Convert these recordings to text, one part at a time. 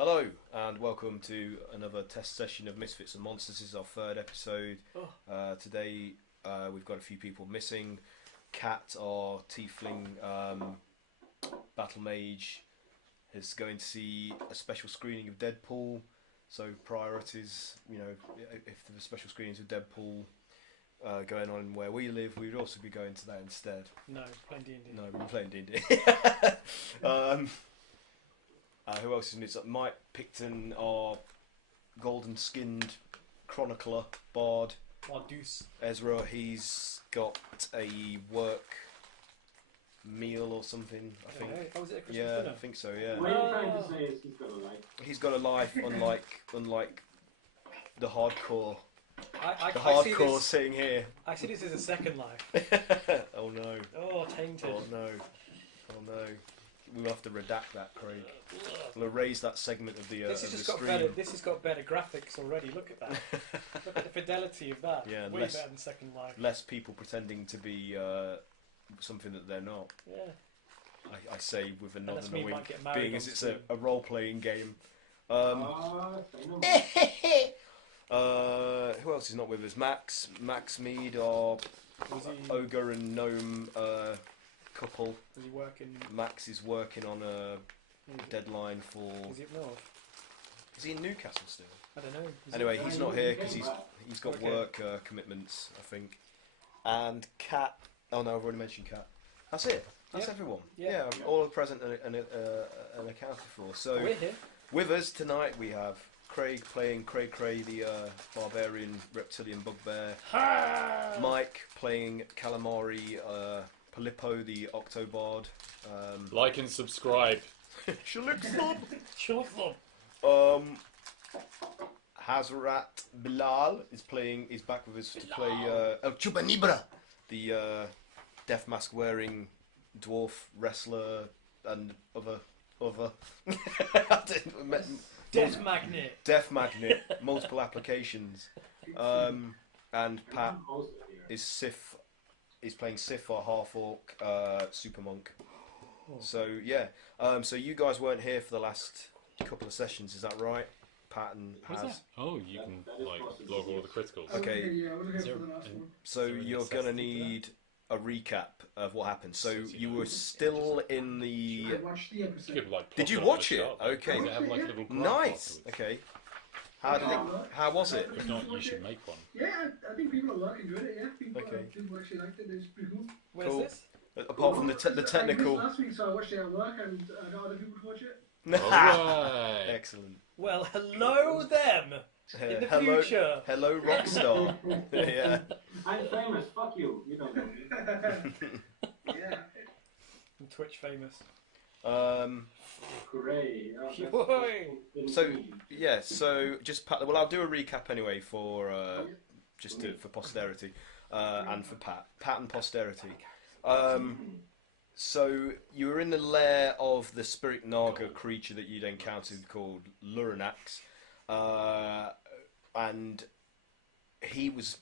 Hello and welcome to another test session of Misfits and Monsters. This is our third episode. Today we've got a few people missing. Cat, our tiefling battlemage, is going to see a special screening of Deadpool. So priorities, you know, if there were special screenings of Deadpool going on where we live, we would also be going to that instead. No, playing D&D. No, we're playing D&D. Who else is missing? Mike Picton, our golden-skinned chronicler, bard. Deuce. Ezra, he's got a work meal or something, I think. Oh, was it a Christmas Yeah, dinner? I think so, yeah. What you're trying to say is he's got a life. He's got a life unlike the hardcore. I The see hardcore this, sitting here. I see this as a second life. Oh no. Oh, tainted. Oh no. Oh no. We'll have to redact that, Craig. We'll erase that segment of the This of has the just got stream. better. This has got better graphics already. Look at that. Look at the fidelity of that. Yeah, way less- better than Second Life. Less people pretending to be something that they're not. Yeah. I say with a nod Unless and me a wink, might get married being on as it's screen. a role-playing game. I know. Who else is not with us? Max Mead, our Was he? ogre and gnome couple. Was he working? Max is working on a deadline for. Is he up north? Is he in Newcastle still? I don't know. Is Anyway, he- he's Yeah, not he here came because back. he's got Okay. work commitments, I think. And Cat. Oh no, I've already mentioned Cat. That's it. That's Yeah. everyone. Yeah. Yeah, all are present and accounted for. So We're here. with us tonight we have Craig playing Cray-Cray, the barbarian reptilian bugbear. Ha! Mike playing Kalamari Polippo, the Octobard. Like and subscribe. Shalixlop. Shut up. Hazrat Bilal is back with us to play Chupa Nibre, the death mask wearing dwarf wrestler and other Death magnet. death magnet, multiple applications. And Pat is Siff, is playing Siff, our half-orc super monk. So yeah, so you guys weren't here for the last couple of sessions, is that right? Pat and What's Haz. that? Oh, you can like log all the criticals. Okay. Yeah, I was Is here there for the last an- one. So Is there a you're gonna necessity for that? need a recap of what happened. So Yes, you were still in the. I watched the episode. You could, like, Did plop you on watch the it? shop. Okay. Does it have like a little graph Nice. afterwards? Okay. How did it? How was it? If not, you should make one. Yeah, I think people at work enjoyed it. Yeah, people, Okay. people actually liked it. It's pretty cool. Where's Cool. this? Apart from the I missed technical. last week, so I watched it at work, and I got other people to watch it. Alright. Excellent. Well, hello them in the hello, future. hello, Rockstar. Yeah. I'm famous. Fuck you. You don't know me. Yeah. I'm Twitch famous. Hooray. Oh, that's- Oi. that's So easy. yeah. So just well, I'll do a recap anyway for just for posterity and for Pat and posterity. So you were in the lair of the spirit naga creature that you'd encountered called Luranax, and he was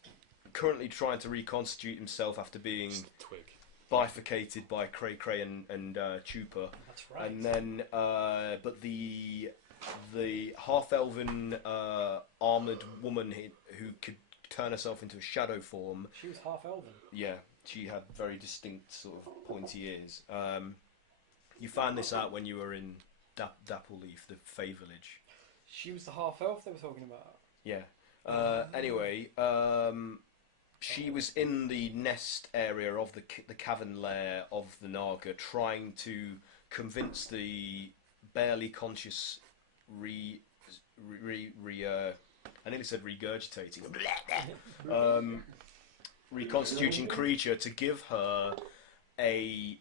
currently trying to reconstitute himself after being Just a twig. bifurcated by Cray-Cray and Chupa. That's right. And then, but the half-elven armored woman who could turn herself into a shadow form. She was half elven. Yeah, she had very distinct sort of pointy ears. You found this out when you were in Dappleleaf, the Fey village. She was the half elf they were talking about. Yeah. Anyway, she was in the nest area of the cavern lair of the Naga, trying to convince the barely conscious I nearly said regurgitating, reconstituting creature to give her a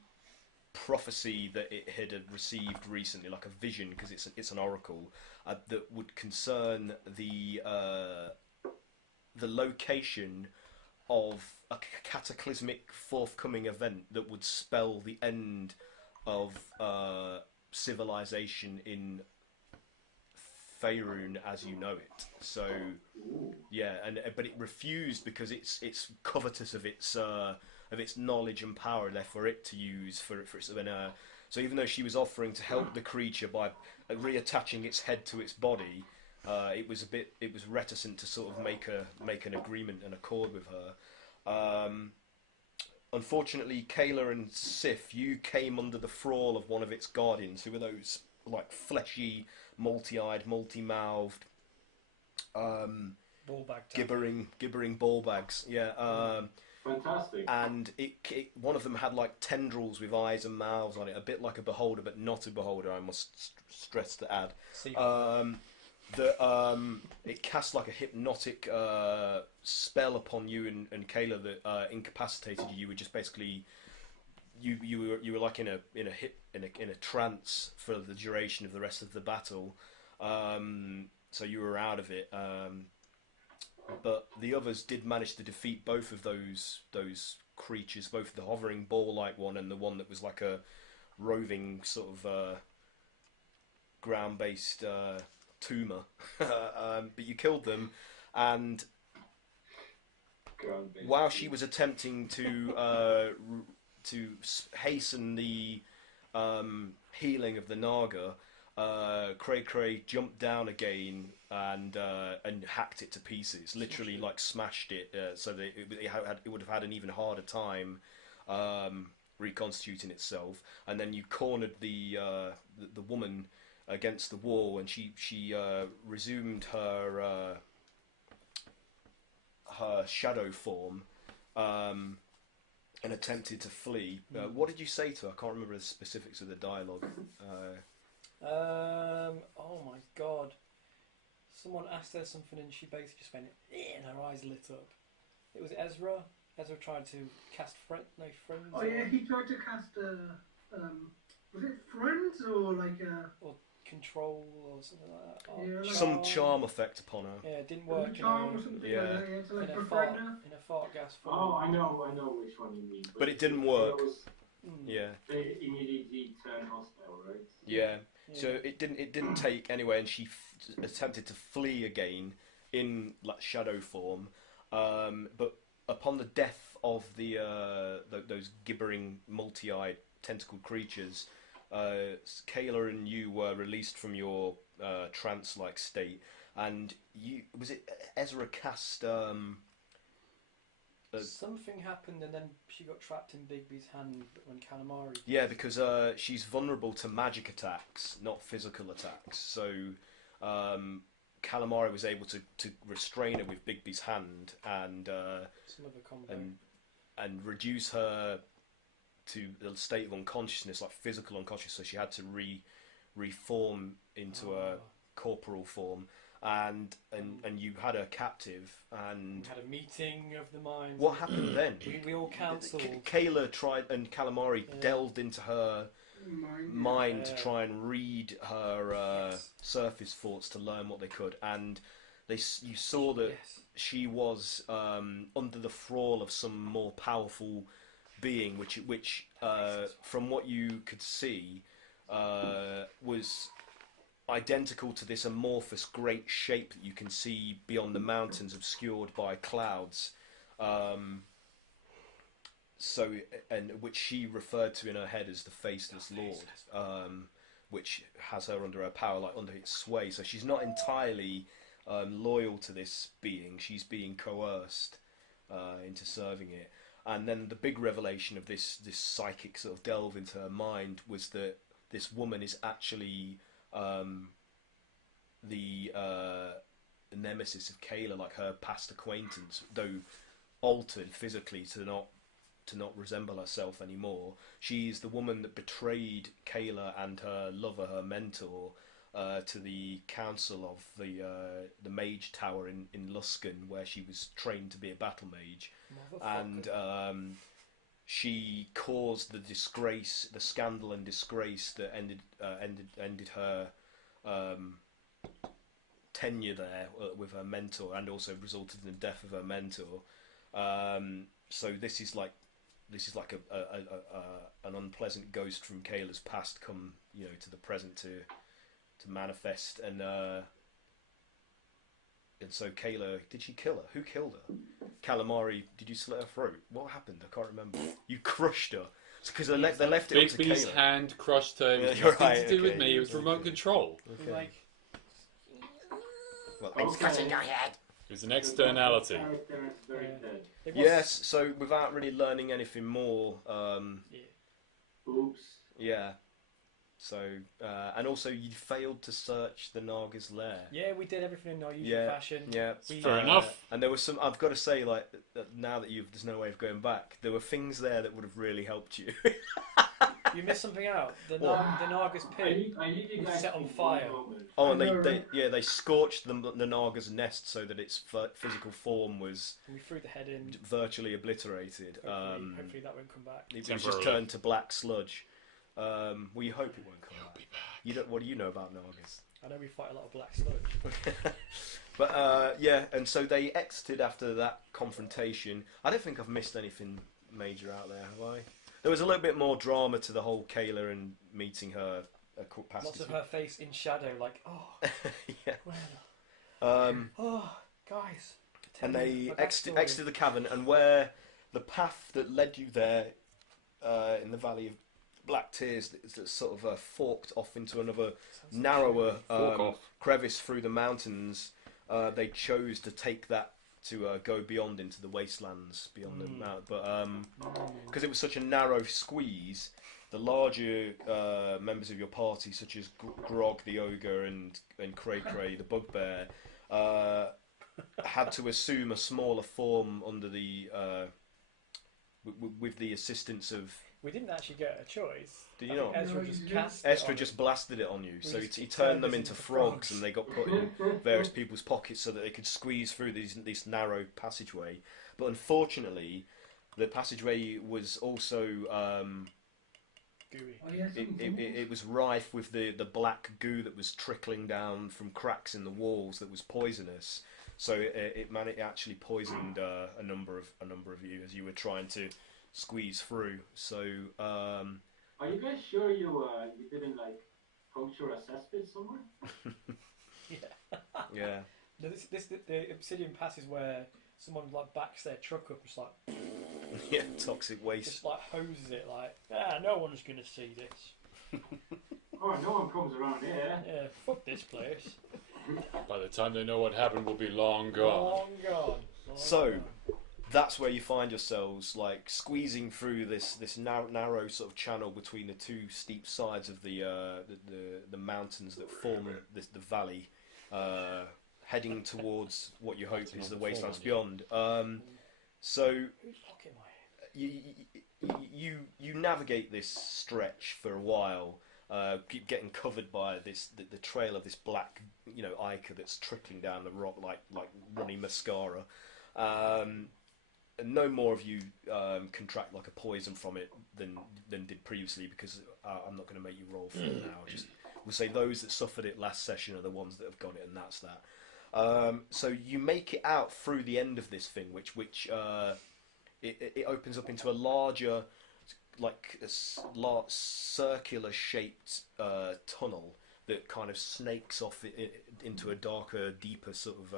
prophecy that it had received recently, like a vision, because it's an oracle that would concern the location of a cataclysmic forthcoming event that would spell the end of civilization in Faerun as you know it. So yeah, but it refused because it's covetous of its of its knowledge and power left for it to use for its so even though she was offering to help the creature by reattaching its head to its body, it was reticent to sort of make an agreement and accord with her. Unfortunately, Kaeyla and Siff, you came under the thrall of one of its guardians, who were those like fleshy, multi-eyed, multi-mouthed, gibbering ball bags. Yeah. Fantastic. And one of them had like tendrils with eyes and mouths on it, a bit like a beholder, but not a beholder. I must stress to add. It cast like a hypnotic spell upon you and Kaeyla that incapacitated you. You were just basically you were like in a trance for the duration of the rest of the battle. So you were out of it. But the others did manage to defeat both of those creatures, both the hovering ball-like one and the one that was like a roving sort of ground-based tumor. But you killed them, and while she was attempting to hasten the healing of the Naga, Cray-Cray jumped down again and hacked it to pieces. Literally, like smashed it, so that it would have had an even harder time reconstituting itself. And then you cornered the woman against the wall, and she resumed her shadow form and attempted to flee. What did you say to her? I can't remember the specifics of the dialogue. Oh my god. Someone asked her something and she basically just went, and her eyes lit up. It was Ezra. Ezra tried to cast friends. Oh yeah, he tried to cast was it friends or like or control or something like that. Yeah, like some charm effect upon her. Yeah, it didn't work. charm or something Yeah. like that. Yeah, to like in a befriend fart, her. in a fart gas form. Oh, I know which one you mean. But it didn't work. Yeah. They immediately turned hostile, right? Yeah. So it didn't take anyway, and she attempted to flee again in like shadow form. But upon the death of those gibbering, multi-eyed, tentacled creatures, Kaeyla and you were released from your trance-like state, and Ezra cast. Something happened, and then she got trapped in Bigby's hand when Kalamari. Yeah, because she's vulnerable to magic attacks, not physical attacks. So Kalamari was able to restrain her with Bigby's hand and Some other combo. and reduce her to a state of unconsciousness, like physical unconsciousness. So she had to reform into a corporal form. And you had her captive, and we had a meeting of the minds. What happened then? We all cancelled. Kaeyla tried, and Kalamari delved into her mind to try and read her surface thoughts to learn what they could, and you saw that she was under the thrall of some more powerful being, which from what you could see was identical to this amorphous great shape that you can see beyond the mountains, obscured by clouds. Which she referred to in her head as the Faceless Lord, which has her under her power, like under its sway. So she's not entirely loyal to this being. She's being coerced into serving it. And then the big revelation of this psychic sort of delve into her mind was that this woman is actually the nemesis of Kaeyla, like her past acquaintance, though altered physically to not resemble herself anymore. She's the woman that betrayed Kaeyla and her lover, her mentor, to the council of the mage tower in Luskan, where she was trained to be a battle mage, and she caused the disgrace, the scandal and disgrace that ended her tenure there with her mentor, and also resulted in the death of her mentor. So this is like an unpleasant ghost from Kaeyla's past come to the present to manifest, and and so Kaeyla, did she kill her? Who killed her? Calamari, did you slit her throat? What happened? I can't remember. You crushed her. Because they left it up to Bigby's Kaeyla. hand crushed her. It was Yeah, you're nothing right, to do with okay. me. It was remote control. Okay. Like, Well, It was an externality. it was, yes, so without really learning anything more, Oops. yeah. So, and also you failed to search the Naga's lair. Yeah, we did everything in our usual fashion. Yeah, Fair enough. And there was some. I've got to say, like, now that there's no way of going back. There were things there that would have really helped you. You missed something out. The What? Naga's pit I need you was guys set to on keep fire. one moment. Oh, and I know, they scorched the Naga's nest so that its physical form was and we threw the head in. virtually obliterated. Hopefully that won't come back. It was just Temporarily. turned to black sludge. We hope it won't come back. You don't. What do you know about Nagas? I know we fight a lot of black sludge. But yeah, and so they exited after that confrontation. I don't think I've missed anything major out there, have I? There was a little bit more drama to the whole Kaeyla and meeting her. Past Lots of her face in shadow, like, oh, yeah. well, oh, guys. And tell they me my exited backstory. the cavern, and where the path that led you there in the Valley of Black Tears that sort of forked off into another narrower Fork off. crevice through the mountains, they chose to take that to go beyond into the wastelands beyond the mountain. But because it was such a narrow squeeze, the larger members of your party, such as Grog the ogre and Cray-Cray the bugbear, had to assume a smaller form under the with the assistance of. We didn't actually get a choice. Did you I think not? Ezra No, just you cast. it Ezra on just us. blasted it on you, We so just he turned them us into into frogs, frogs. and they got put in various people's pockets so that they could squeeze through this narrow passageway. But unfortunately, the passageway was also Gooey. Oh, yeah, it was rife with the black goo that was trickling down from cracks in the walls that was poisonous. So it actually poisoned a number of you as you were trying to squeeze through. So Are you guys sure you didn't like puncture a cesspit somewhere? yeah. No, the Obsidian Pass is where someone like backs their truck up, just like Yeah, toxic waste. just like hoses it, like no one's gonna see this. Oh, no one comes around here. Yeah, fuck this place. By the time they know what happened, we'll be long gone. Long gone. Long So, gone. that's where you find yourselves, like squeezing through this narrow sort of channel between the two steep sides of the mountains that form the valley, heading towards what you hope is the wastelands beyond. So Who's fucking my head? you navigate this stretch for a while, keep getting covered by the trail of this black ichor that's trickling down the rock like runny mascara. And no more of you contract like a poison from it than did previously, because I'm not going to make you roll for it now. We'll say those that suffered it last session are the ones that have got it, and that's that. So you make it out through the end of this thing, which it opens up into a larger, like circular shaped tunnel that kind of snakes off into a darker, deeper sort of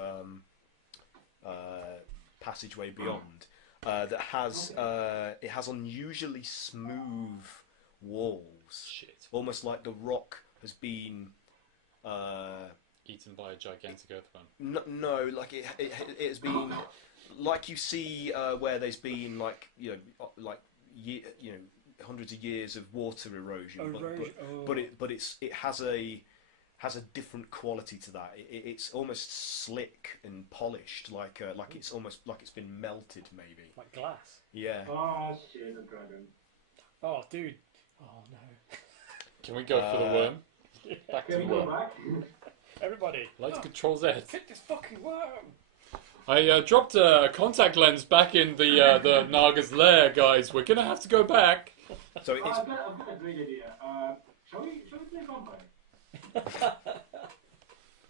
passageway beyond. That has it has unusually smooth walls, Shit. almost like the rock has been. Eaten by a gigantic earthworm. No, like it has been, like you see where there's been hundreds of years of water erosion, but it has a different quality to that. It's almost slick and polished, like it's almost like it's been melted, maybe. Like glass. Yeah. Oh shit, a dragon. Oh, dude. Oh no. Can we go for the worm? Back to Can the we go worm. back? Everybody. Light control Z. Kick this fucking worm. I dropped a contact lens back in the Naga's lair, guys. We're gonna have to go back. So Oh, it's I've got a great idea. Shall we play vampire?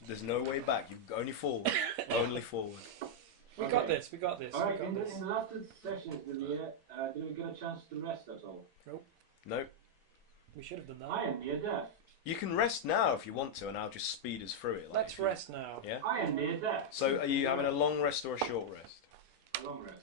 there's no way back. You've only forward, only forward. We got this. We got this. We Alright, got in this. the last two sessions, did we get a chance to rest at all? No. We should have done I that. am near death. You can rest now if you want to, and I'll just speed us through it. Like, Let's if you- rest now. Yeah. I need that. So are you having a long rest or a short rest? A long rest.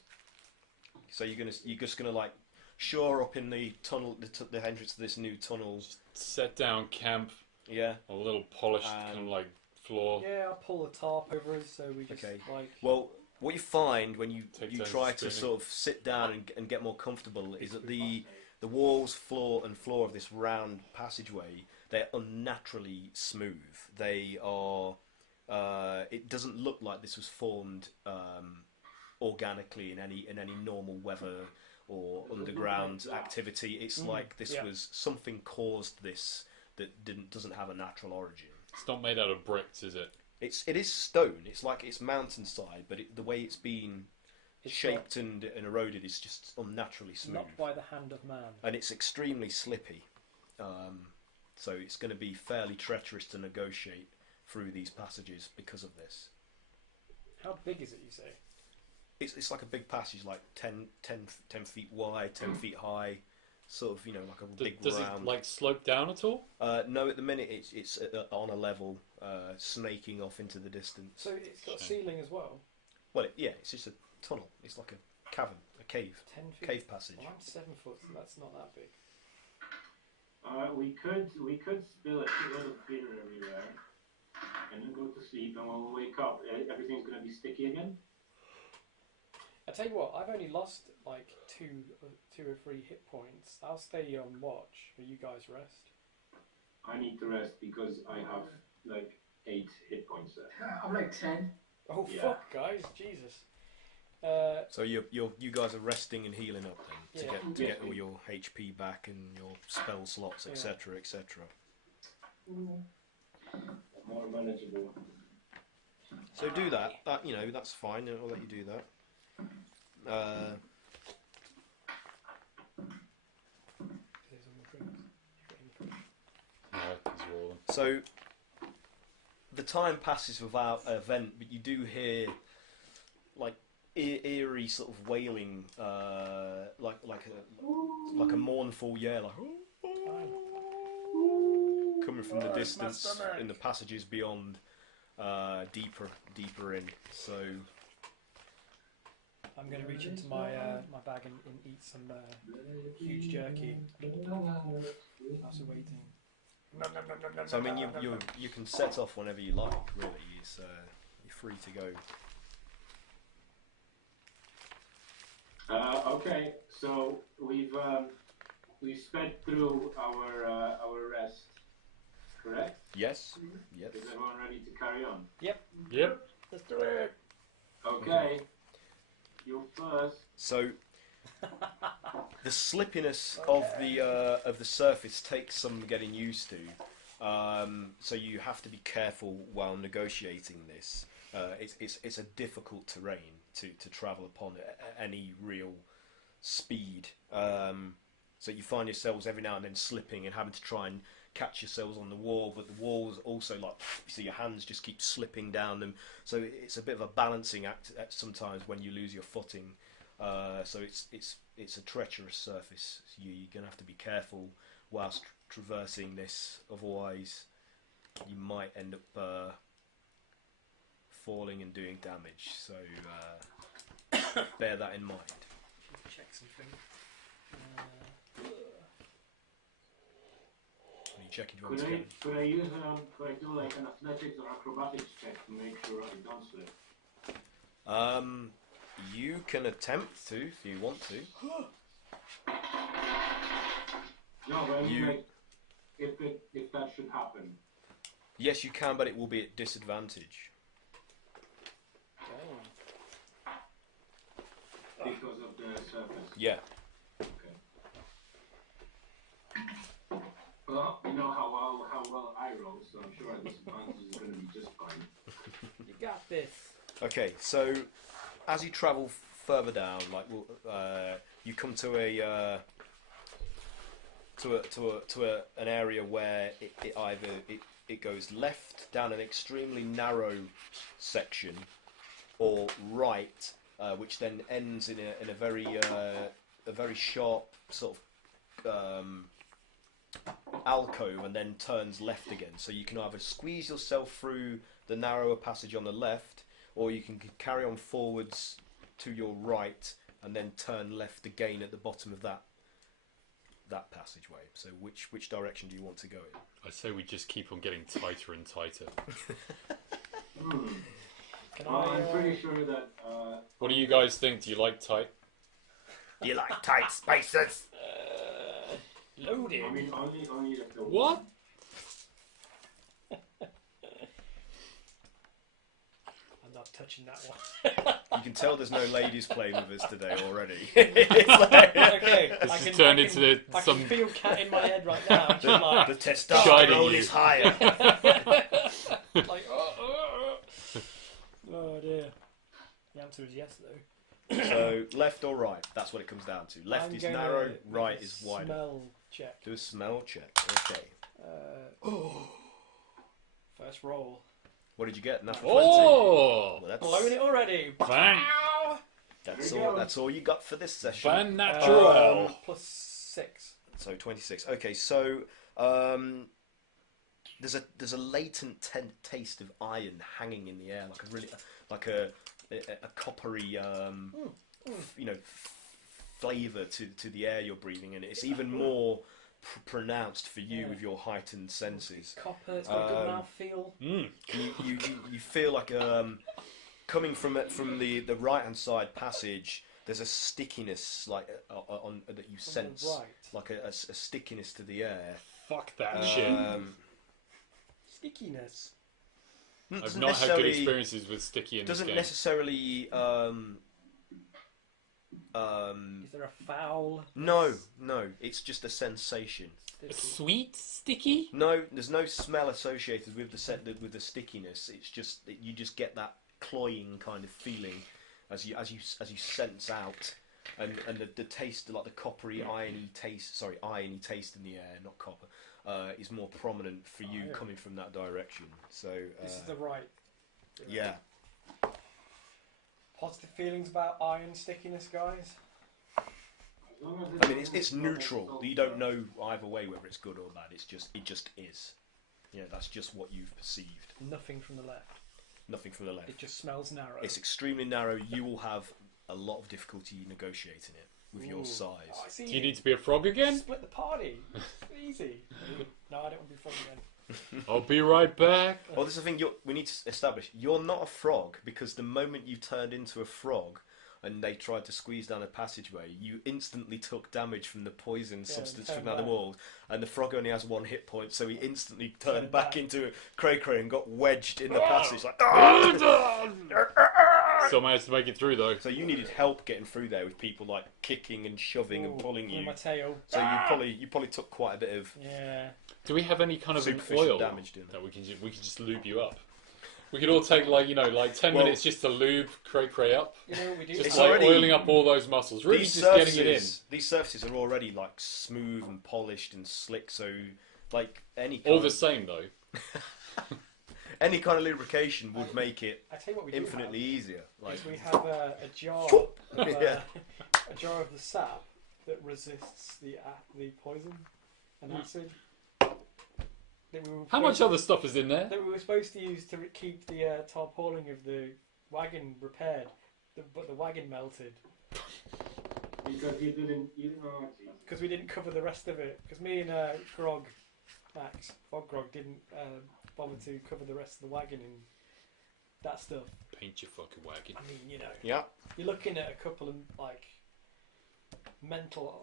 So you're just gonna like shore up in the tunnel, the entrance to this new tunnel. Set down camp, Yeah. a little polished kind of like floor. Yeah, I'll pull the tarp over us so we just Okay. like. Well, what you find when you Take turns try to spinning. sort of sit down and get more comfortable is that the walls, floor of this round passageway, they're unnaturally smooth. They are. It doesn't look like this was formed organically in any normal weather or underground activity. It's like this was something caused this that doesn't have a natural origin. It's not made out of bricks, is it? It is stone. It's like it's mountainside, but the way it's been It's shaped and eroded is just unnaturally smooth. Not by the hand of man. And it's extremely slippy. So it's going to be fairly treacherous to negotiate through these passages because of this. How big is it, you say? It's like a big passage, like 10 feet wide, 10 feet high, sort of, like a big Does round. it like slope down at all? No, at the minute it's on a level, snaking off into the distance. So it's got a ceiling as well. Well, it's just a tunnel. It's like a cavern, a cave, 10 feet. cave passage. Well, I'm 7 foot, so that's not that big. We could spill a lot of beer everywhere, and then go to sleep. And when we wake up, everything's gonna be sticky again. I tell you what, I've only lost like two or three hit points. I'll stay on watch, but you guys rest. I need to rest because I have like 8 hit points left. I'm like 10. Oh Yeah. fuck, guys, Jesus. So you guys are resting and healing up then Yeah. to get all your HP back and your spell slots, etc., etc. More manageable. So do that. That's fine. I'll let you do that. There's all the drinks. No, these are all. So the time passes without an event, but you do hear like eerie sort of wailing, like a mournful yell, coming from the distance in the passages beyond, deeper in. So I'm going to reach into my my bag and eat some huge jerky. After waiting. I mean, you can set off whenever you like. Really, you're free to go. Okay, so we've sped through our rest, correct? Yes. Yes. Is everyone ready to carry on? Yep. Let's do it. Okay. You first. So the slippiness of the surface takes some getting used to. So you have to be careful while negotiating this. It's a difficult terrain to travel upon at any real speed. So you find yourselves every now and then slipping and having to try and catch yourselves on the wall, but the walls also so your hands just keep slipping down them. So it's a bit of a balancing act sometimes when you lose your footing. So it's a treacherous surface. So you're gonna have to be careful whilst traversing this. Otherwise, you might end up falling and doing damage. So bear that in mind. Check something. When you check into Could I do like an athletics or acrobatics check to make sure I don't slip? You can attempt to if you want to. No, but I mean, like, if that should happen. Yes, you can, but it will be at disadvantage. Because of the surface. Yeah. Okay. Well, you know how well I roll, so I'm sure disadvantage is going to be just fine. You got this. Okay, so as you travel further down, you come to an area where it goes left down an extremely narrow section, or right, which then ends in a very sharp sort of alcove and then turns left again. So you can either squeeze yourself through the narrower passage on the left, or you can carry on forwards to your right and then turn left again at the bottom of that passageway. So which direction do you want to go in? I say we just keep on getting tighter and tighter. I'm pretty sure that... What do you guys think? Do you like tight? Do you like tight spaces? Loaded. I mean, only if the... What? I'm not touching that one. You can tell there's no ladies playing with us today already. Okay, This has turned into I some... can feel cat in my head right now. Just like, The Guiding testosterone you. is higher. like, oh dear. The answer is yes, though. So left or right? That's what it comes down to. Left is narrow, right is wide. Smell check. Do a smell check. Okay. First roll. What did you get? Natural 20. Oh! Well, Blowing it already. Bang! that's all you got for this session. Van natural! Plus 6. So 26. Okay, so there's a latent taste of iron hanging in the air, like a coppery flavour to the air you're breathing in. It's even more pronounced for you with your heightened senses. Copper. It's got a good mouthfeel. You feel like coming from the right hand side passage. There's a stickiness that you sense, right. like a stickiness to the air. Fuck that shit. Stickiness. I've not had good experiences with sticky in this Doesn't game. necessarily. Is there a foul? No. It's just a sensation. Sweet sticky? No, there's no smell associated with the stickiness. It's just that you just get that cloying kind of feeling as you sense out, and the taste, like the coppery irony taste in the air, not copper, is more prominent for you coming from that direction. So This is the right. yeah. Positive feelings about iron stickiness, guys. I mean, it's neutral. You don't know either way whether it's good or bad. It just is. Yeah, that's just what you've perceived. Nothing from the left. Nothing from the left. It just smells narrow. It's extremely narrow. You will have a lot of difficulty negotiating it with your size. Oh, I see. Do you need to be a frog again? Split the party. It's easy. No, I don't want to be frog again. I'll be right back. Well, this is the thing we need to establish. You're not a frog, because the moment you turned into a frog and they tried to squeeze down a passageway, you instantly took damage from the poison substance from down the walls, and the frog only has 1 hit point, so he instantly turned back into Cray-Cray and got wedged in the passage. Like, So I managed to make it through, though. So you needed help getting through there with people like kicking and shoving and pulling you. My tail. So you probably took quite a bit of. Yeah. Do we have any kind of an superficial oil damage doing that we can just lube you up? We could all take 10 minutes just to lube Cray-Cray up. You know what we do? Just It's like already- oiling up all those muscles. Really These just surfaces, getting it in. These surfaces are already like smooth and polished and slick. So like any All kind the of, same, though. any kind of lubrication would make it I tell you what we do infinitely have, easier. Like is we have a jar, of, Yeah. a jar of the sap that resists the poison and acid. That we were How much supposed- other stuff is in there? that we were supposed to use to keep the tarpaulin of the wagon repaired, but the wagon melted Because you didn't know. because we didn't cover the rest of it. Because me and Grog, Max, Grog didn't bother to cover the rest of the wagon and that stuff. Paint your fucking wagon. I mean, you know, yeah, you're looking at a couple of mental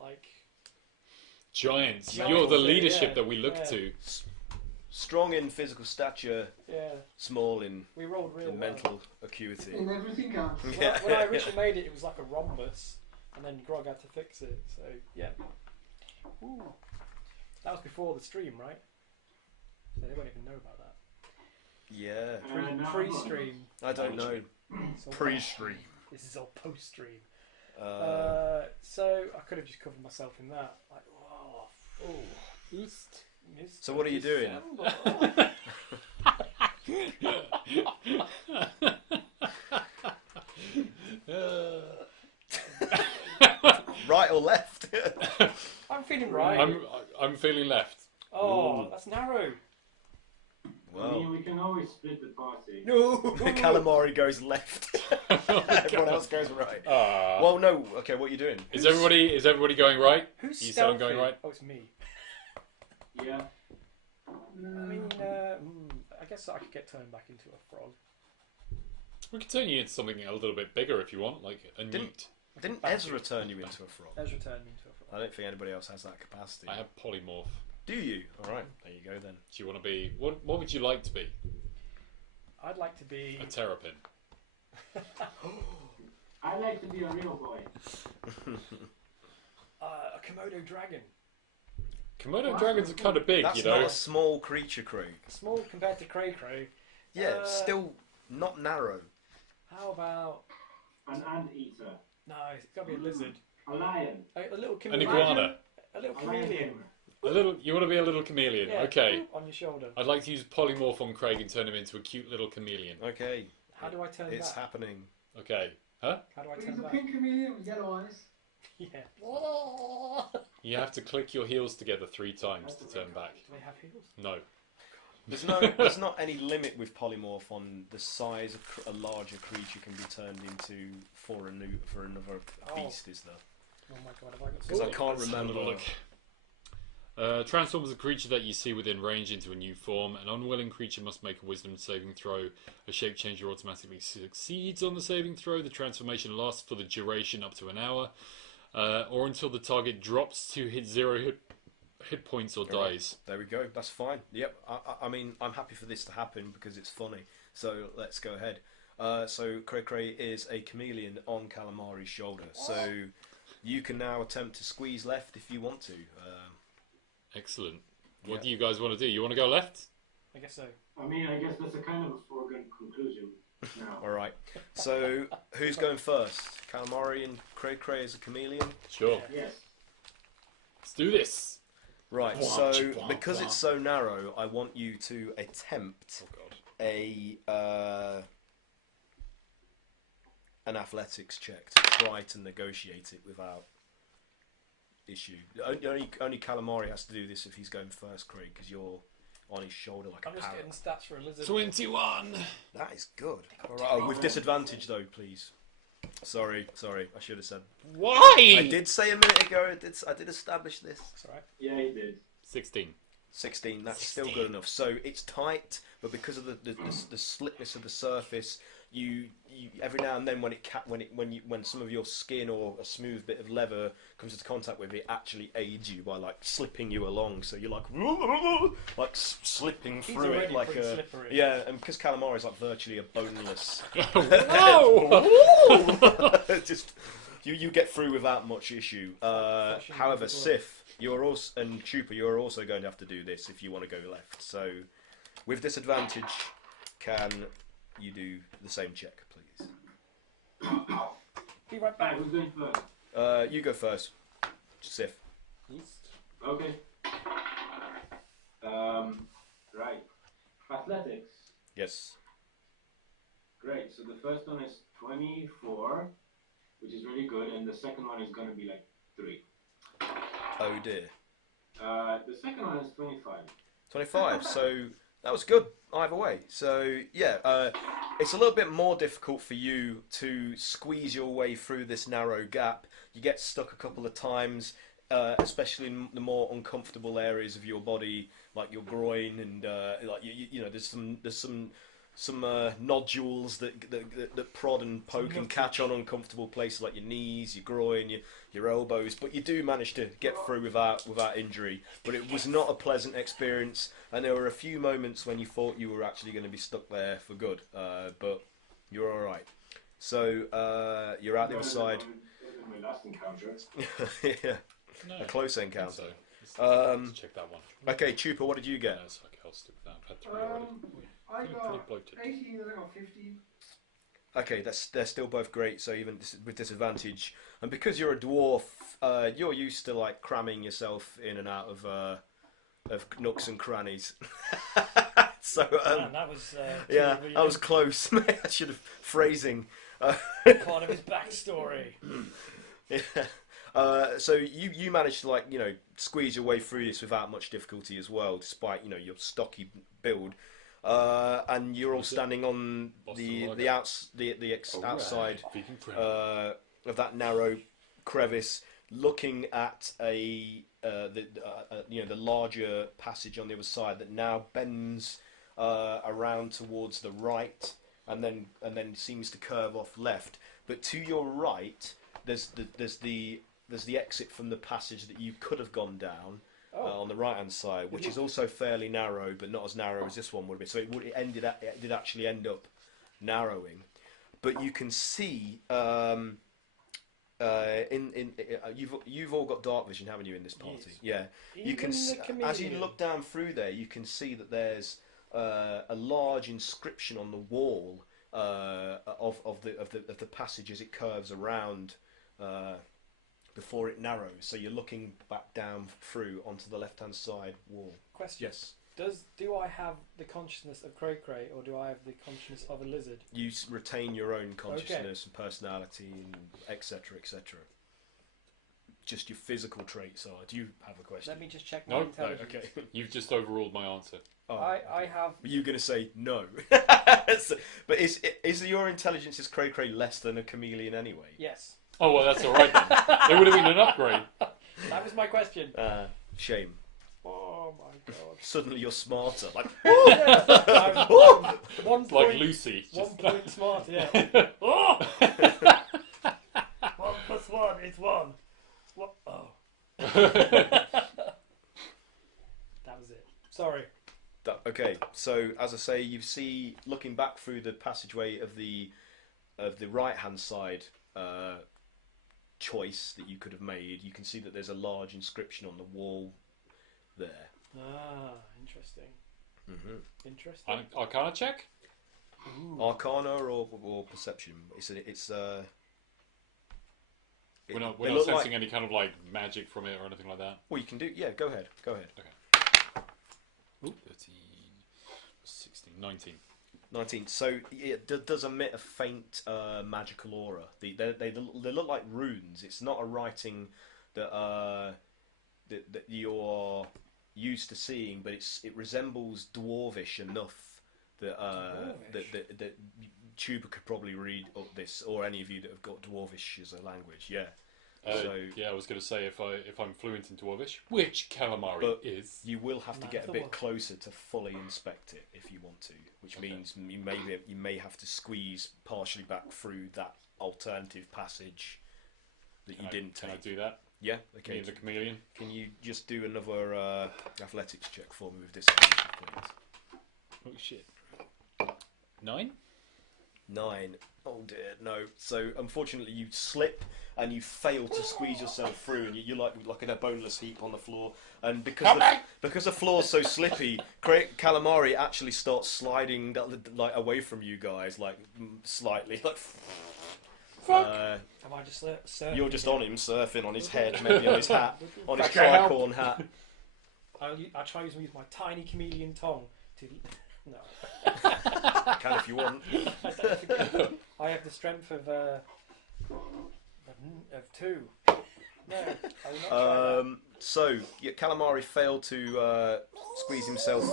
Giants. Giants, You're the yeah, leadership yeah, that we look yeah. to. strong in physical stature, yeah. small in We rolled real well. mental acuity. In everything else. When I originally made it, it was like a rhombus, and then Grog had to fix it. So yeah, Ooh. That was before the stream, right? So they won't even know about that. Yeah, Pre-stream. I don't know. So Pre-stream. This is all post-stream. Uh, So I could have just covered myself in that. Like, So what are you doing? Right or left? I'm feeling right. I'm feeling left. Oh, Ooh. that's narrow. I Well, mean, we can always split the party. No. Calamari goes left. Everyone else goes right. Well, no. Okay, what are you doing? Is everybody going right? Who's You said stealthy? I'm going right? Oh, it's me. Yeah. I mean, I guess I could get turned back into a frog. We could turn you into something a little bit bigger if you want, like a newt. Didn't Ezra turn you into a frog? Ezra turned me into a frog. I don't think anybody else has that capacity. I have polymorph. Do you? All right, there you go then. Do you want to be? What would you like to be? I'd like to be A terrapin. I like to be a real boy. a Komodo dragon. Komodo dragons are kind of big, That's you know. not a small creature, Craig. Small compared to Cray-Cray. Yeah, still not narrow. How about... An anteater. No, it's got to be a lizard. A lion. A little An chameleon. iguana. A little A lion chameleon. tamer. You want to be a little chameleon? Yeah, Okay. on your shoulder. I'd like to use polymorph on Craig and turn him into a cute little chameleon. Okay, How do I turn it's back? happening. Okay. Huh? How do I He's turn a back? pink chameleon with yellow eyes. Yeah. You have to click your heels together 3 times to turn back. Do they have heels? No. There's not any limit with polymorph on the size a larger creature can be turned into for another beast, is there? Oh my god, have I got Because I some... can't Let's have a remember. look. Transforms a creature that you see within range into a new form. An unwilling creature must make a wisdom saving throw. A shape changer automatically succeeds on the saving throw. The transformation lasts for the duration up to an hour, or until the target drops to hit 0 hit points or dies. There we go. That's fine. Yep. I mean, I'm happy for this to happen because it's funny. So let's go ahead. So Cray-Cray is a chameleon on Calamari's shoulder. So you can now attempt to squeeze left if you want to. Excellent. What Yeah. do you guys want to do? You want to go left? I guess so. I mean, I guess that's a kind of a foregone conclusion now. All right. So who's going first? Calamari and Cray-Cray as a chameleon. Sure. Yes. Let's do this. Right. Wah, So wah, because wah. it's so narrow, I want you to attempt Oh god. an athletics check to try to negotiate it without issue. Only Calamari has to do this if he's going first, Craig, because you're on his shoulder like I'm a just parrot. getting stats for a lizard. 21. That is good. All right, oh, with disadvantage though, please. Sorry, I should have said. Why? I did say a minute ago. I did establish this. That's alright. Yeah, he did. 16. 16. That's 16. still good enough. So it's tight, but because of the slickness of the surface, you every now and then when some of your skin or a smooth bit of leather comes into contact with it, actually aids you by like slipping you along. So you're like slipping He's through it already like pretty a slippery. yeah. And because Calamari is like virtually a boneless, No! just you get through without much issue. Flashing However, with the Siff, you're also and Chupa, you're also going to have to do this if you want to go left. So, with disadvantage, can you do the same check, please? Be right back. Right, who's going first? You go first, Siff. Okay. Right. Athletics. Yes. Great. So the first one is 24, which is really good, and the second one is going to be like 3. Oh dear. The second one is 25. 25. So that was good either way. So yeah, it's a little bit more difficult for you to squeeze your way through this narrow gap. You get stuck a couple of times, especially in the more uncomfortable areas of your body, like your groin and like you know, there's some nodules that prod and poke and catch on uncomfortable places like your knees, your groin, your elbows. But you do manage to get through without injury. But it was not a pleasant experience, and there were a few moments when you thought you were actually going to be stuck there for good. But you're all right. So you're out the other side. That was my last encounter. Yeah, No, a close I think encounter. so. Let's check that one. Okay, Chupa, what did you get? No, it's okay, I'll stick with that. I've had 3 already. I Feeling got pretty bloated. 18 and I got 15. Okay, they're still both great. So even with disadvantage, and because you're a dwarf, you're used to like cramming yourself in and out of nooks and crannies. So Man, that was yeah, I was close. I should have phrasing. part of his backstory. Yeah. So you managed to squeeze your way through this without much difficulty as well, despite your stocky build. And you're all standing on the outside of that narrow crevice, looking at the larger passage on the other side that now bends around towards the right, and then seems to curve off left. But to your right, there's the exit from the passage that you could have gone down. On the right hand side, which is also fairly narrow, but not as narrow as this one would be. So it did actually end up narrowing. But you can see you've all got dark vision, haven't you, in this party? Yes. Yeah. You can as you look down through there, you can see that there's a large inscription on the wall of the passage as it curves around. Before it narrows, so you're looking back down through onto the left-hand side wall. Question. Yes. Do I have the consciousness of Cray-Cray, or do I have the consciousness of a lizard? You retain your own consciousness and personality, and etc., etc. Just your physical traits are. Do you have a question? Let me just check my intelligence. No, okay. You've just overruled my answer. Oh, I have. Were you going to say no? But is your intelligence as Cray-Cray less than a chameleon anyway? Yes. Oh, well, that's all right then. It would have been an upgrade. That was my question. Shame. Oh my god. Suddenly you're smarter. Like, one like point, Lucy. 1 point smart, yeah. 1 plus 1 is 1. What? Oh. That was it. Sorry. Okay, so as I say, you see, looking back through the passageway of the right-hand side choice that you could have made, you can see that there's a large inscription on the wall there. Ah, interesting. Mm-hmm. Interesting. Arcana check? Ooh. Arcana or perception? We're not sensing any kind of magic from it or anything like that. Well, you can do. Yeah, go ahead. Okay. Ooh, 13, 16, 19. 19. So it does emit a faint magical aura. They look like runes. It's not a writing that you're used to seeing, but it resembles dwarvish enough that that Chupa could probably read up this, or any of you that have got dwarvish as a language. Yeah. Yeah, I was going to say if I'm fluent in Dwarvish, which Kalamari is, you will have to get a bit closer to fully inspect it if you want to, which means you may have to squeeze partially back through that alternative passage that you didn't take. Can I do that? Yeah. Okay. Me and the chameleon. Can you just do another athletics check for me with disadvantage, please? Oh shit. 9. 9. Oh dear, no. So unfortunately, you slip and you fail to squeeze yourself through, and you're like in a boneless heap on the floor. And because the floor's so slippy, Kalamari actually starts sliding away from you guys, slightly. Fuck. Am I just surfing? You're just on him, surfing on his head, maybe on his hat, on his tricorn hat. I try to use my tiny chameleon tongue to. No. Can if you want. I have the strength of 2. No, I will not try that. So Kalamari failed to squeeze himself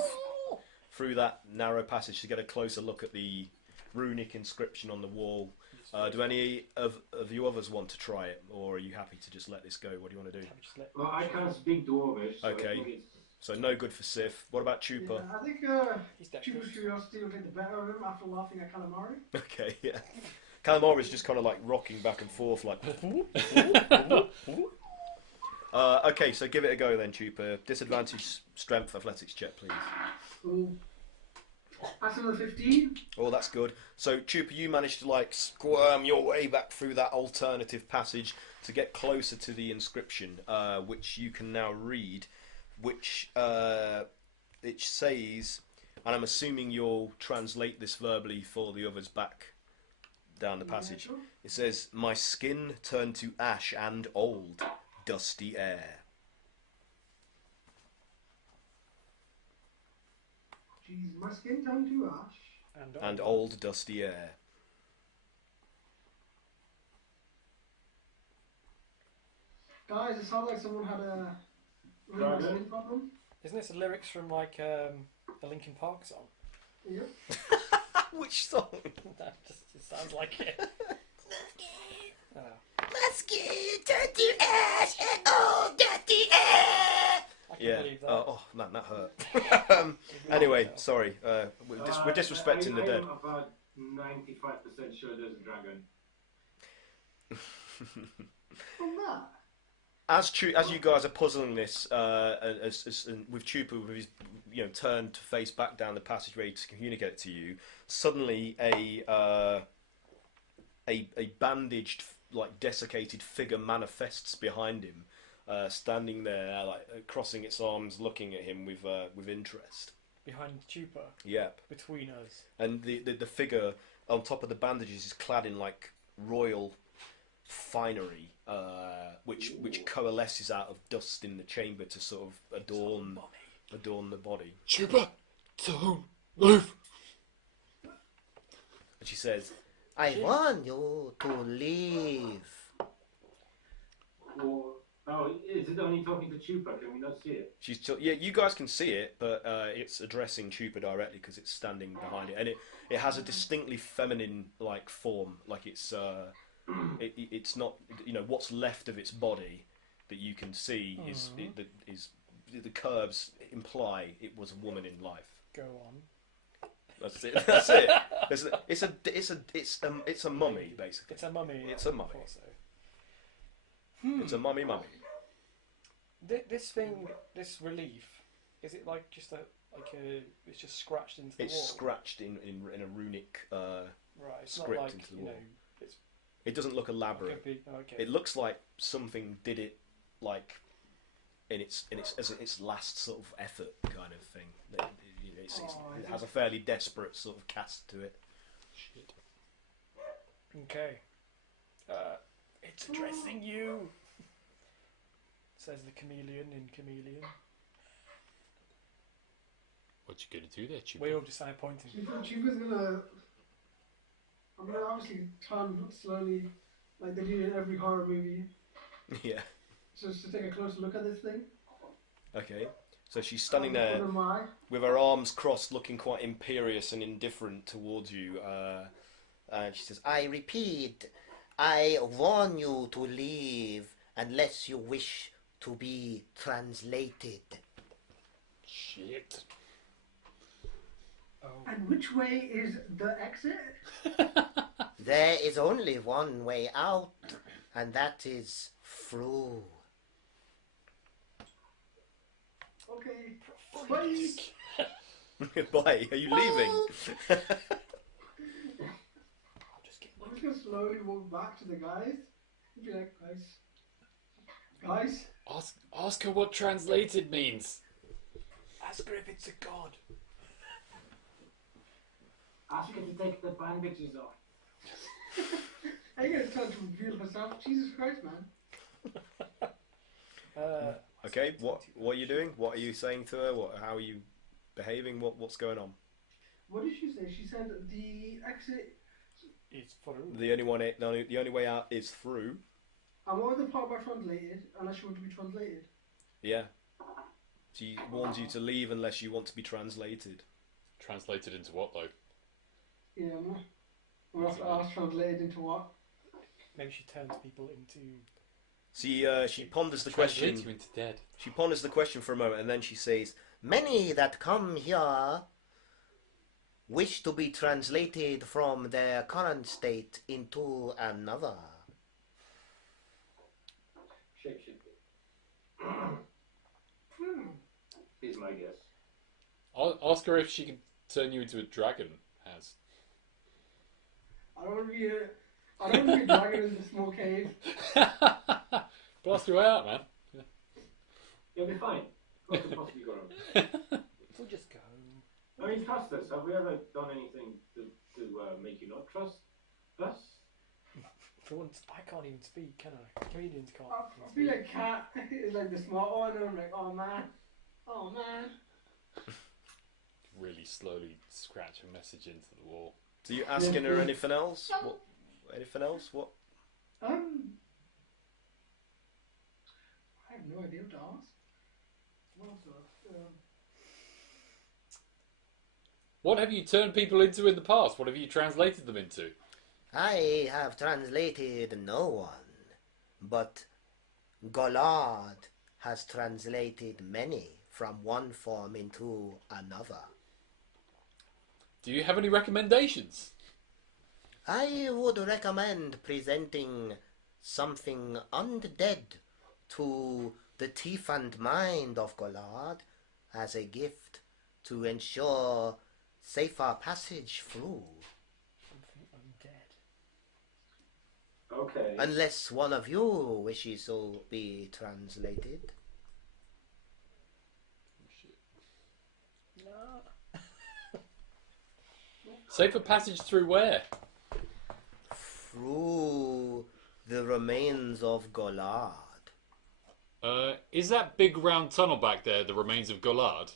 through that narrow passage to get a closer look at the runic inscription on the wall. Do any of you others want to try it, or are you happy to just let this go? What do you want to do? Well, I can't speak Dwarvish. So okay. So no good for Siff. What about Chupa? Yeah, I think Chupa's curiosity will get the better of him after laughing at Kalamari. Okay, yeah. Kalamari's just kind of rocking back and forth okay, so give it a go then, Chupa. Disadvantage strength athletics check, please. Cool. That's another 15. Oh, that's good. So, Chupa, you managed to squirm your way back through that alternative passage to get closer to the inscription, which you can now read, which it says, and I'm assuming you'll translate this verbally for the others back down the passage. Yeah, sure. It says, "My skin turned to ash and old, dusty air." Jeez, my skin turned to ash. And old, dusty air. Guys, it sounds like someone had a real Dragon? listening problem. Isn't this lyrics from like a Linkin Park song? Yep. Which song? That just it sounds like it. Oh. Let's get dirty ass and all dirty ass. I can Yeah. believe that. Oh man, that hurt. Anyway, sorry. We're disrespecting the I dead. am about 95% sure there's a dragon. From that. As you guys are puzzling this, and with Chupa with his turned to face back down the passageway to communicate to you, suddenly a bandaged, like desiccated figure manifests behind him, standing there, like crossing its arms, looking at him with interest. Behind Chupa, Yep. between us. And the figure on top of the bandages is clad in like royal finery, which coalesces out of dust in the chamber to sort of adorn the body. Chupa, don't move. And she says, I want you to leave. Oh, is it only talking to Chupa? Can we not see it? yeah, you guys can see it, but it's addressing Chupa directly because it's standing behind it, and it has a distinctly feminine like form, like it's not what's left of its body that you can see is the curves imply it was a woman in life. Go on. That's it. That's it. It's a mummy basically. It's a mummy. It's a mummy. Also. It's a mummy. This thing, this relief, is it like just it's just scratched into the It's wall? scratched in a runic Right. It's script not like into the wall. it's It doesn't look like elaborate. a big. Okay. It looks like something did it like in its last sort of effort kind of thing. It has a fairly desperate sort of cast to it. Shit. Okay. It's addressing you. Says the chameleon in Chameleon. What you gonna do there, Chupa? We all just started pointing. Chupa's gonna. I'm gonna obviously turn slowly, like they do in every horror movie, Yeah. just to take a closer look at this thing. Okay. So she's standing Out the there corner of my eye. with her arms crossed, looking quite imperious and indifferent towards you. And she says, I repeat, I warn you to leave unless you wish to be translated. Shit. Oh. And which way is the exit? There is only one way out, and that is through. Okay. Bye. "Bye. Are you leaving?" I'll just get I'm just gonna slowly walk back to the guys. And be like, guys. Ask her what translated means. Ask her if it's a god. Ask her to take the bandages off. I get a chance to reveal herself. Jesus Christ, man. Okay. What are you doing? What are you saying to her? How are you behaving? What's going on? What did she say? She said the exit. It's through. The only way out is through. And what was the part about translated? Unless you want to be translated. Yeah. She warns you to leave unless you want to be translated. Translated into what though? Yeah. We'll have to ask translated into what? Maybe she turns people into. She ponders the question. Translate you into dead. She ponders the question for a moment, and then she says, Many that come here wish to be translated from their current state into another. Shapeshifting. Is my guess. Ask her if she can turn you into a dragon. Has. I don't want to be a dragon in the small cave. Blast your way out, man. You'll be fine. What could possibly go wrong? We'll just go. I mean, trust us. Have we ever done anything to make you not trust us? For once, I can't even speak, can I? Comedians can't. I'll be like cat. It's like the smart one. And I'm like, oh man. Really slowly scratch a message into the wall. "So you asking her anything else? Anything else? What?" have no idea what to ask. What else do I ask? What have you turned people into in the past? What have you translated them into? I have translated no one, but Golard has translated many from one form into another. Do you have any recommendations? I would recommend presenting something undead to the teeth and mind of Golard as a gift to ensure safer passage through. Something undead. Okay. Unless one of you wishes to be translated. No. Safer passage through where? Through the remains of Golard. Is that big round tunnel back there the remains of Golard?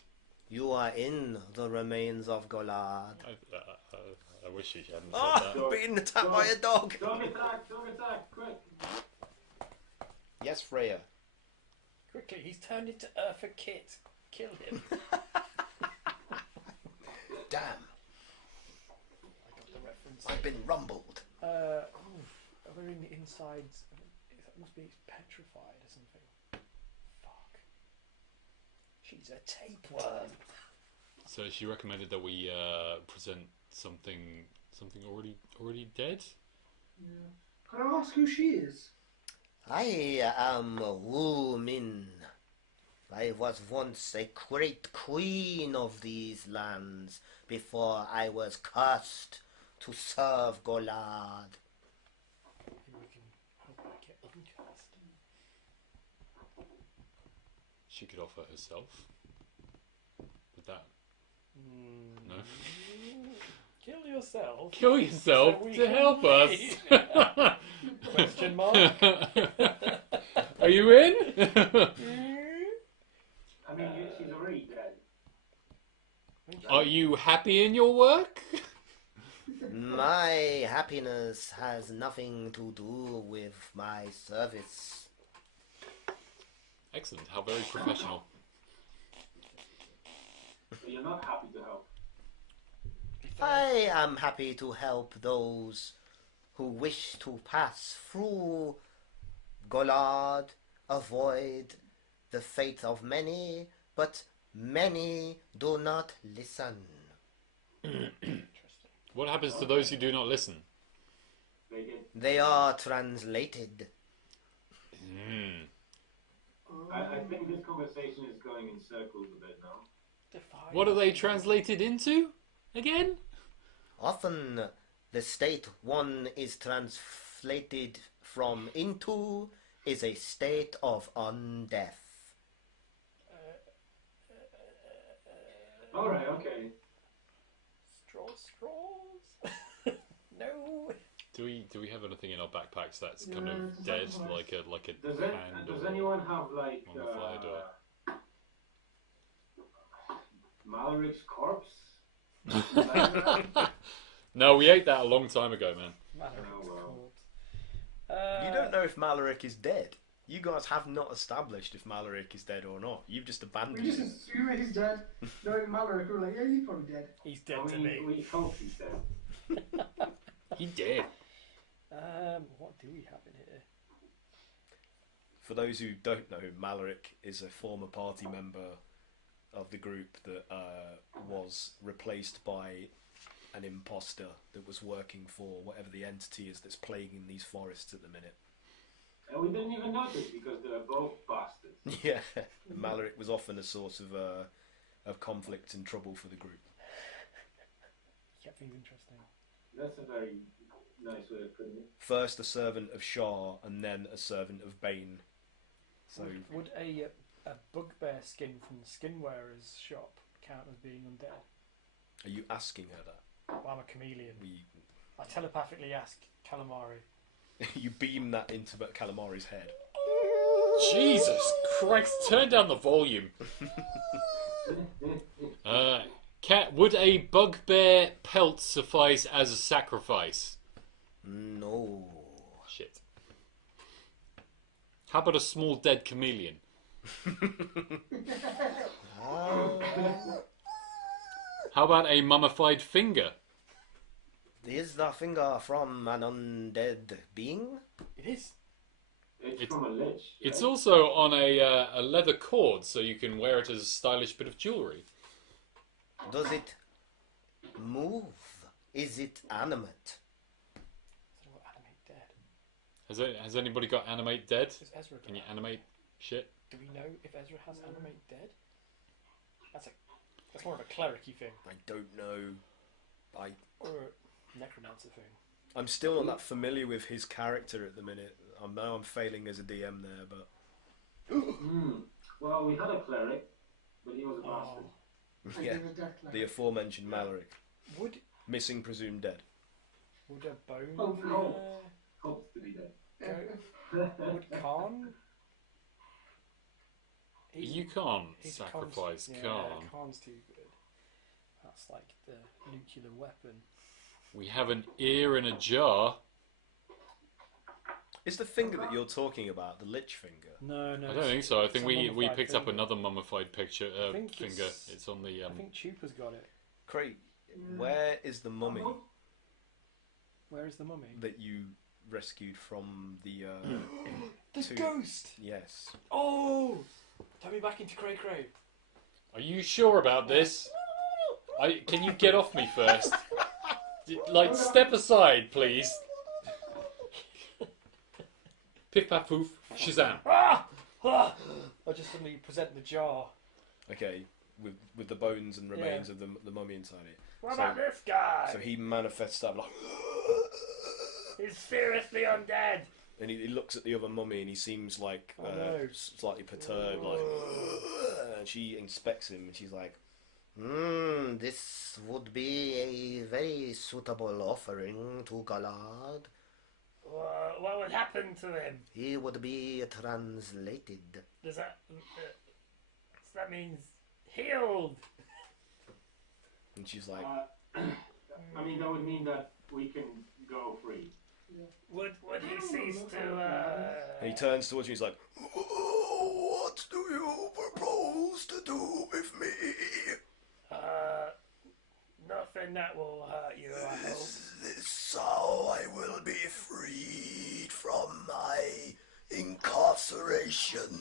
You are in the remains of Golard. I wish he hadn't said that. Being attacked by a dog! Dog attack, quick! Yes, Freya. Quickly, he's turned into Eartha Kitt. Kill him. Damn, I got the reference. I've been rumbled. Are we in the insides? It must be petrified or something. Fuck. She's a tapeworm. So she recommended that we present something already dead. Yeah. Can I ask who she is? I am Wu Min. I was once a great queen of these lands before I was cursed to serve Golard. Maybe we can help her get uncursed. She could offer herself. Would that? No. Kill yourself. Kill yourself So we to can help us. leave. Question mark. Are you in? I mean, she's already dead. Are you happy in your work? My happiness has nothing to do with my service. Excellent. How very professional. So you're not happy to help. I am happy to help those who wish to pass through Golard, avoid the fate of many, but many do not listen. What happens to those who do not listen? They are translated. I think this conversation is going in circles a bit now. What are they translated into again? Often the state one is translated from into is a state of undeath. Alright, okay. Straws. No. Do we have anything in our backpacks that's kind No, of it's dead, not like a Does, hand does or anyone have, like, mummified or... Malaric's corpse? No, we ate that a long time ago, man. Malaric's well. called. You don't know if Malaric is dead. You guys have not established if Malaric is dead or not. You've just We abandoned just him. assume he's dead. Knowing Malaric, we're like, yeah, he's probably dead. He's dead I to mean, me. we hope he's dead. He did. What do we have in here? For those who don't know, Malaric is a former party member of the group that was replaced by an imposter that was working for whatever the entity is that's plaguing these forests at the minute. And we didn't even notice because they're both bastards. Yeah, Malaric was often a source of conflict and trouble for the group. Kept things interesting. That's a very nice way of putting it. First a servant of Shar, and then a servant of Bane. So Would a bugbear skin from the skinwearer's shop count as being undead? are you asking her that? Well, I'm a chameleon. I telepathically ask Kalamari. You beam that into Calamari's head. Jesus Christ! Turn down the volume. Would a bugbear pelt suffice as a sacrifice? No. Shit. How about a small dead chameleon? How about a mummified finger? Is the finger from an undead being? It is. It's from a lich. It's right? also on a leather cord, so you can wear it as a stylish bit of jewellery. Does it move? Is it animate? So what, animate dead? Has anybody got animate dead? Does Ezra got Can you that? animate shit? Do we know if Ezra has animate dead? That's more of a cleric-y thing. I don't know. Or a necromancer thing. I'm still not that familiar with his character at the minute. I know I'm failing as a DM there, but Well, we had a cleric, but he was a bastard. I yeah, give a death the aforementioned Maloric, Would missing, presumed dead. a bone Oh, hopes to be dead. would Khan? You can't he's sacrifice Khan's, Khan. Khan's too good. That's like the nuclear weapon. We have an ear in a jar. Is the finger that you're talking about the lich finger? No, I don't think so. I think it's a we mummified picked up finger. another mummified picture I think finger. It's on the. I think Chupa's got it. Cray, where is the mummy Where is the mummy? that you rescued from the? The two- ghost! Yes. Oh! Turn me back into Cray-Cray. Are you sure about this? Can you get off me first? Like, step aside, please. Piff paff poof, Shazam. Ah! Ah! I just suddenly present the jar. Okay, with the bones and remains of the mummy inside it. What So- about this guy? So he manifests up like, He's seriously undead. and he looks at the other mummy and he seems like Oh, no. slightly perturbed, like, and she inspects him and she's like, This would be a very suitable offering to Galad. What would happen to him? He would be translated. Does that means healed? and she's like, I mean, that would mean that we can go free. Would he cease to? and he turns towards you. He's like, what do you propose to do with me? Nothing that will hurt you. I hope. Is this how I will be freed from my incarceration?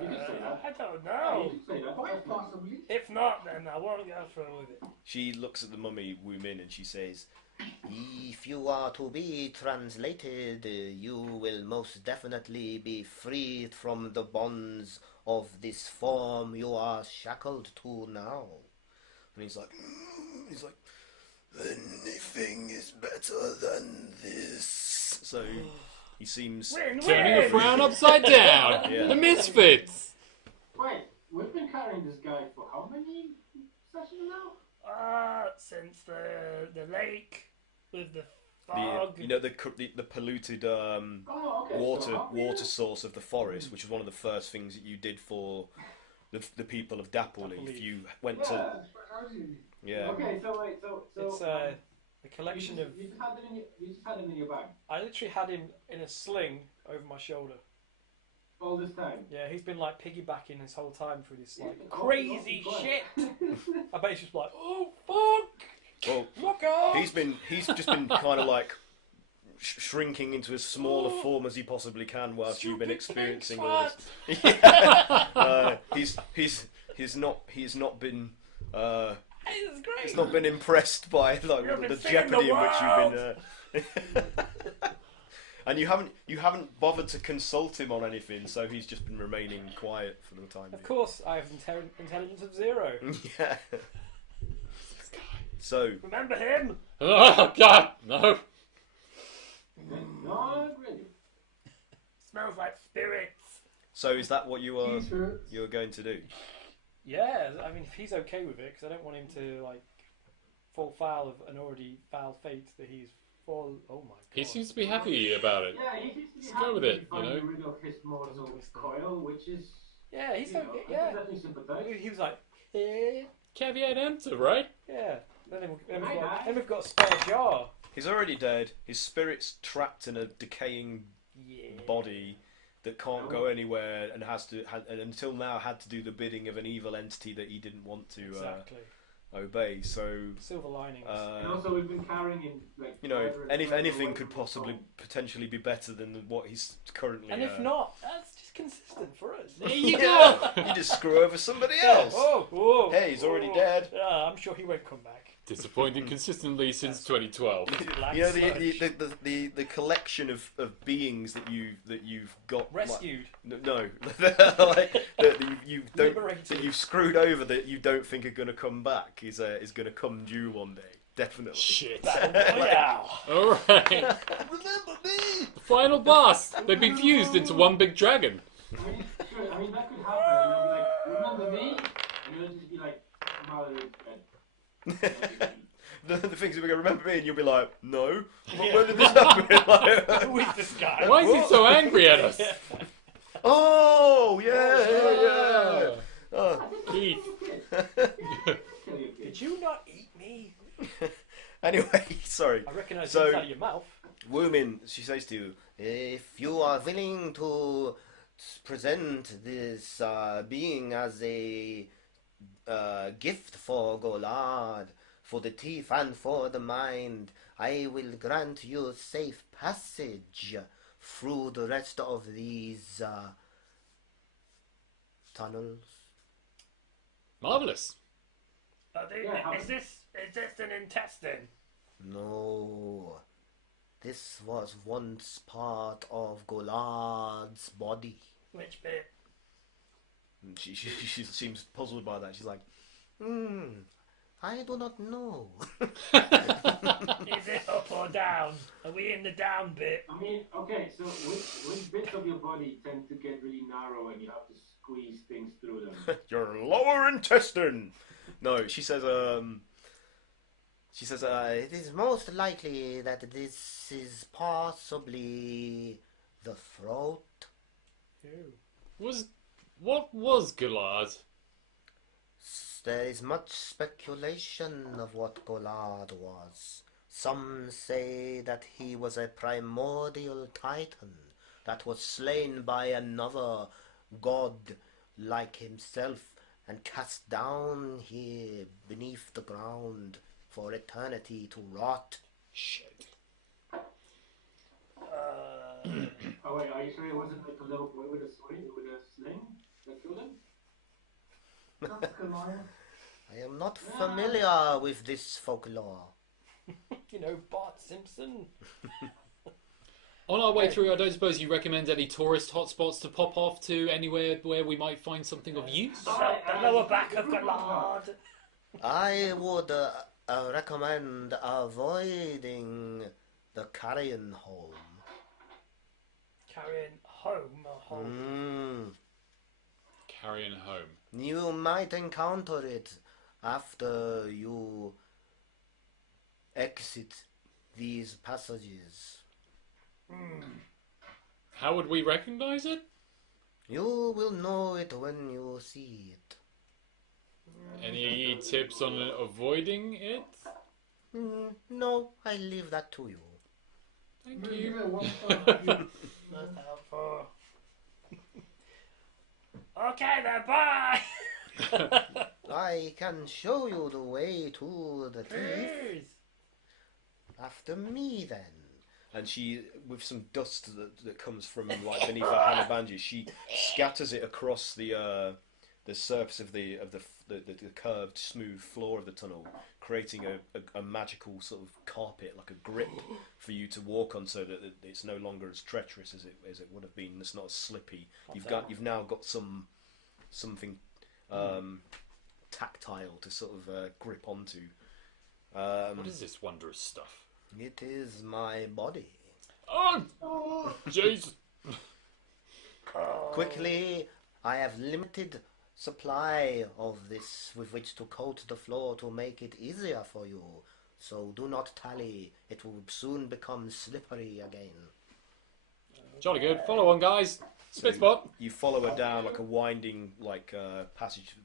You did say that. I don't You know. did say that. Quite possibly. If not, then I won't go through with it. She looks at the mummy Wumin and she says, If you are to be translated, you will most definitely be freed from the bonds of this form you are shackled to now. and he's like, anything is better than this. So he seems. Turning a frown upside down. Yeah. The Misfits. Wait, we've been carrying this guy for how many sessions now? Since the lake with the The, fog. the polluted Oh, okay. water source of the forest, which was one of the first things that you did for the people of Dappleleaf. You went to Yeah. Okay, so wait, so It's a collection of. you just had him in your bag I literally had him in a sling over my shoulder. all this time. Yeah, he's been like piggybacking this whole time through this like Yeah. crazy Oh, shit. I bet he's just like, oh fuck, well, look out. he's just been kind of like shrinking into as small a form as he possibly can whilst you've been experiencing all this. Yeah. He's not been. It's great. It's not been impressed by like You've been the seeing jeopardy the in which you've been. And you haven't bothered to consult him on anything, so he's just been remaining quiet for the time Of course, I have intelligence of 0. being. Yeah. So Remember him? Oh God, no. Not really. Smells like spirits. So is that what you're going to do? Yeah, I mean, if he's okay with it, because I don't want him to like fall foul of an already foul fate that he's fall. Oh my god. He seems to be happy about it. Yeah, he seems to be Let's happy go with to it, be you know. finding rid of his mortal coil, which is, Yeah, he's you know, okay. I Yeah. can definitely sympathize. He was like, eh. Caveat emptor, right? Yeah. Then Hi, guys. we've got a spare jar. He's already dead. His spirit's trapped in a decaying Yeah. body that can't go anywhere and and until now had to do the bidding of an evil entity that he didn't want to obey. So silver linings. And also, we've been carrying in like. If anything could potentially be better than what he's currently. And if not, that's just consistent for us. There you go. You just screw over somebody else. Oh, hey, he's already dead. I'm sure he won't come back. Disappointing consistly since 2012. The collection of beings that you've got rescued. No, that you've screwed over that you don't think are going to come back is going to come due one day. Definitely. Shit. Wow. Alright. Remember me. The final boss. They've been fused into one big dragon. I mean, that could happen. And you'll be like, remember me? And you'll just be like, Mallory's dead. The things that we're going to remember me, and you'll be like, no. When did this happen? Who is this guy? Why is he so angry at us? Oh, yeah. Oh. Keith. Did you not eat me? Anyway, sorry. I recognise it out of your mouth. Woomin, she says to you, If you are willing to present this being as a gift for Golard, for the teeth and for the mind, I will grant you safe passage through the rest of these tunnels. Marvellous. Is this an intestine? No. This was once part of Golard's body. Which bit? and she seems puzzled by that. She's like, I do not know. Is it up or down? Are we in the down bit? I mean, okay, so which bits of your body tend to get really narrow and you have to squeeze things through them? your lower intestine. No, she says, it is most likely that this is possibly the throat. Ew. What was Golard? There is much speculation of what Golard was. Some say that he was a primordial titan that was slain by another god like himself and cast down here beneath the ground for eternity to rot. Shit. Oh wait, are you sure it wasn't like a little boy with a swing, with a sling that killed him? That's Goliath. I am not familiar with this folklore. You know, Bart Simpson. On our way through, I don't suppose you recommend any tourist hotspots to pop off to, anywhere where we might find something of use? The lower back of Golard. I would recommend avoiding the carrion home. Carrying home or home? Carrying home. You might encounter it after you exit these passages. How would we recognize it? You will know it when you see it. Any tips on avoiding it? No, I leave that to you. Thank Give you. it one time. That's helpful. Okay then, bye! I can show you the way to the teeth. Please. After me, then. and she, with some dust that comes from like beneath her hand bandages, she scatters it across the surface of the curved, smooth floor of the tunnel, creating a magical sort of carpet, like a grip for you to walk on, so that it's no longer as treacherous as it would have been. It's not as slippy. You've now got something tactile to sort of grip onto. What is this wondrous stuff? It is my body. Oh, jeez. Quickly, I have limited supply of this with which to coat the floor to make it easier for you. So do not tally. It will soon become slippery again. Jolly good. Follow on, guys. Spit spot. You follow her down like a winding passage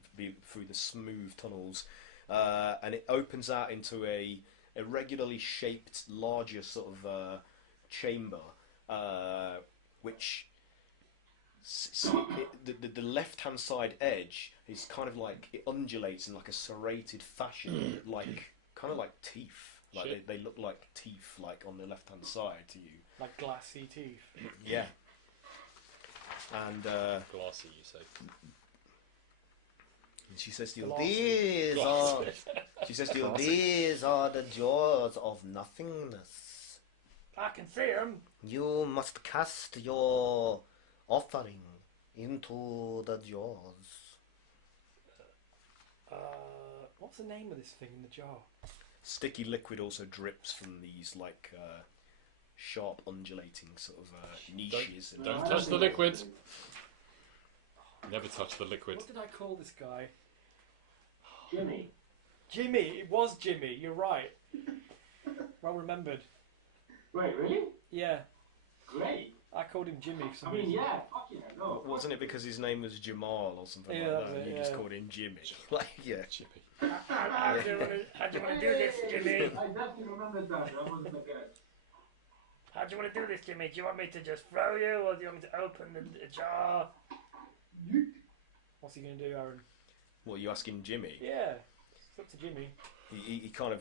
through the smooth tunnels, and it opens out into a irregularly shaped, larger sort of chamber, which the left-hand side edge is kind of like it undulates in like a serrated fashion, like kind of like teeth. Like they look like teeth, like on the left-hand side to you. Like glassy teeth. Yeah. And Glassy, you say? and she says to you, These are, she says to you, these are the jaws of nothingness. I can see them. You must cast your offering into the jaws. What's the name of this thing in the jar? sticky liquid also drips from these like sharp undulating sort of niches. Don't touch the liquid. Never touch the liquid. What did I call this guy? Jimmy. Jimmy. It was Jimmy. You're right. Well remembered. Wait, really? Yeah. Great. I called him Jimmy for some I mean, reason. yeah, fuck yeah, no. Wasn't it because his name was Jamal or something Yeah, like that's that? And it, you just yeah. called him Jimmy. Like, yeah. Chippy. How do you want to do this, Jimmy? I definitely remember that. That was the guess. How do you want to do this, Jimmy? Do you want me to just throw you, or do you want me to open the jar? What's he going to do, Aaron? What, are you asking Jimmy? Yeah, it's up to Jimmy. He kind of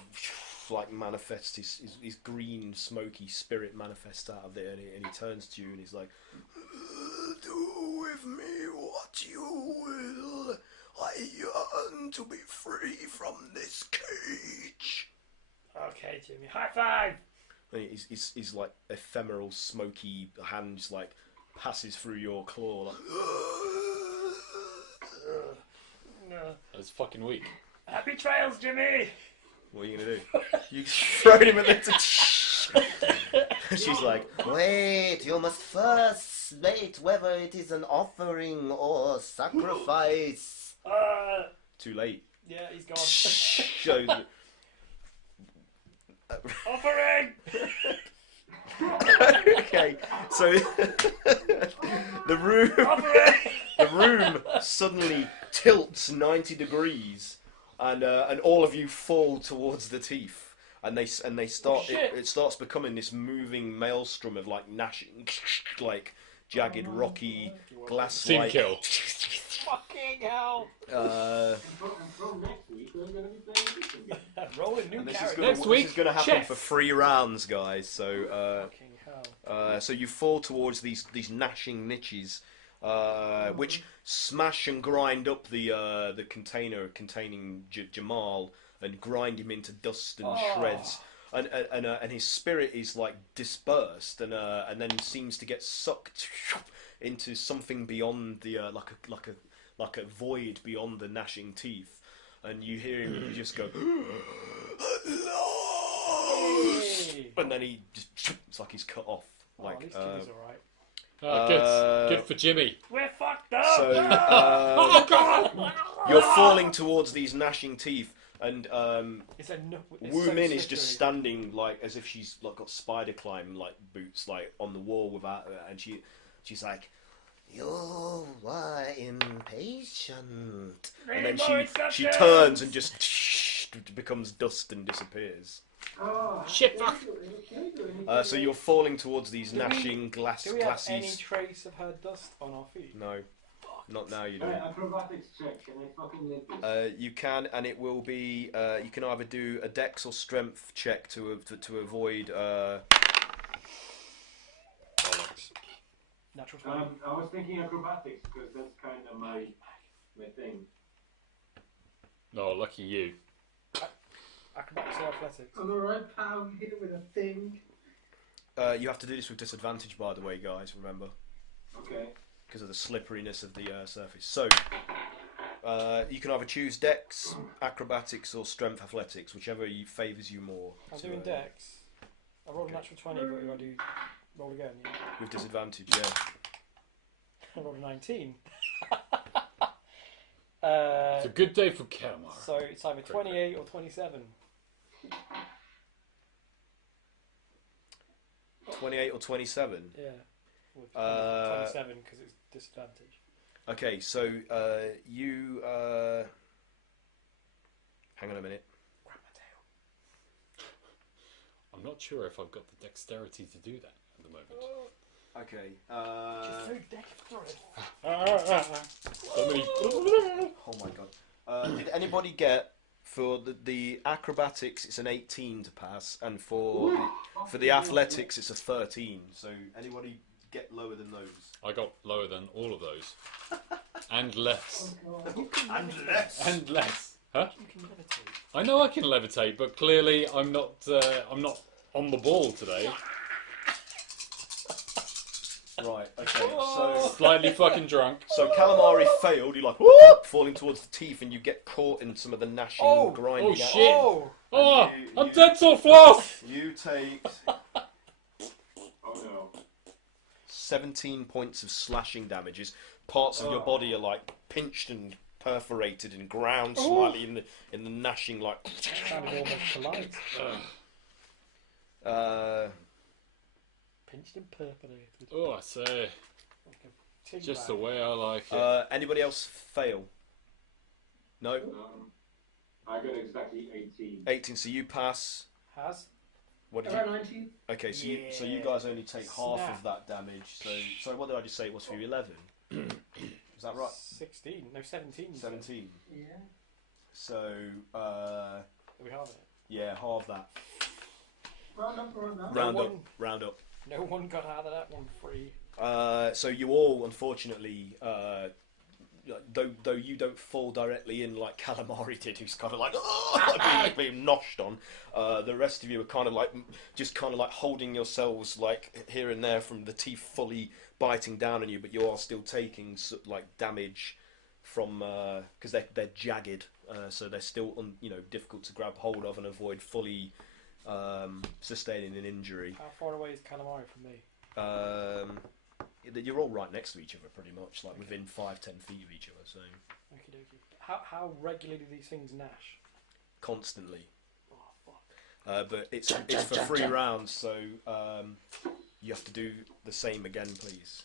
like manifests his green smoky spirit manifests out of there, and he turns to you and he's like, "Do with me what you will. I yearn to be free from this cage." Okay, Jimmy. High five! And he's like ephemeral smoky hands like passes through your claw like, No. That's fucking weak. Happy trails, Jimmy! "What are you gonna do?" You throw him at the she's like, Wait, you must first state whether it is an offering or sacrifice. "Too late." Yeah, he's gone. So Offering! okay, so the room Offering! the room suddenly tilts 90 degrees, and all of you fall towards the teeth, and they start. shit. It starts becoming this moving maelstrom of like gnashing, like jagged, rocky, Team glass-like. kill. Fucking hell! Uh, And from next week, we're going to be playing this again. Rolling new and this is character. gonna, Next week, this is going to happen chess. for 3 rounds, guys. So. Fucking hell. So you fall towards these gnashing niches, which smash and grind up the container containing Jamal and grind him into dust and shreds. And his spirit is like dispersed and then seems to get sucked into something beyond the like a void beyond the gnashing teeth. And you hear him just go, "Hello!" Hey. And then he just, it's like he's cut off. Oh, Like, at least Jimmy's alright. Good for Jimmy. We're fucked up! so Oh god! you're falling towards these gnashing teeth, and It's a it's Wu so Min is just slippery. standing like as if she's like got spider climb like boots like on the wall without, and she's like, You were impatient. and then Rainbow she Exceptions! turns and just becomes dust and disappears. Oh, Shit, fuck. So you're falling towards these Do we- gnashing glass Do we have any glassies. trace of her dust on our feet? No, not now. You Alright, don't. acrobatics check. Can I fucking live this? You can, and it will be. You can either do a Dex or Strength check to avoid. Bollocks. Natural 20. I was thinking acrobatics because that's kind of my thing. No, lucky you. Acrobatics or athletics? I'm alright, pal. I'm here with a thing. You have to do this with disadvantage, by the way, guys. Remember, Okay. because of the slipperiness of the surface. So you can either choose Dex, Acrobatics, or Strength Athletics, whichever favours you more. I'm to, doing Dex. I rolled a natural 20, but we got to do roll again. Yeah. with disadvantage. Yeah. I rolled a 19. It's a good day for Kalamari. So it's either 28 or 27. 28 or 27. Yeah. With 27 because it's disadvantage. Okay, so you. Hang on a minute. Grab my tail. I'm not sure if I've got the dexterity to do that at the moment. Okay. Just so dexterous. So many. Oh my god. Did anybody get for the acrobatics? It's an 18 to pass, and for the athletics, it's a 13. So anybody get lower than those? I got lower than all of those, and less, And less. and less. Huh? You can levitate. I know I can levitate, but clearly I'm not. I'm not on the ball today. Right. Okay. So Slightly fucking drunk. Calamari failed. You're like whoop, falling towards the teeth, and you get caught in some of the gnashing, Oh! grinding. Oh, shit. Oh! Oh, you- I'm you- dead so fast. You take Oh no. 17 points of slashing damages. Parts of your body are like pinched and perforated and ground slightly in the gnashing, like. Sounded almost polite. Pinched and perforated. Oh, I say, Like a tin just bag. the way I like it. Anybody else fail? No. I got exactly 18. 18. So you pass. Has? What did you? Around 19. Okay, so you Yeah. guys only take half Snap. of that damage. So what did I just say? It was for you 11. Is that right? 16. No, 17. 17. Yeah. So We have it. yeah, halve that. Round up, round up. Round one- up. Round up. No one got out of that one free. So you all, unfortunately, though you don't fall directly in like Kalamari did, who's kind of like being noshed on. The rest of you are kind of like just kind of like holding yourselves like here and there from the teeth fully biting down on you, but you are still taking like damage from because they're jagged, so they're still difficult to grab hold of and avoid fully sustaining an injury. How far away is Kalamari from me? You're all right next to each other, pretty much, like within 5-10 feet of each other. So Okie dokie. How regularly do these things gnash? constantly, Oh, fuck. but it's for 3 rounds, so you have to do the same again, please.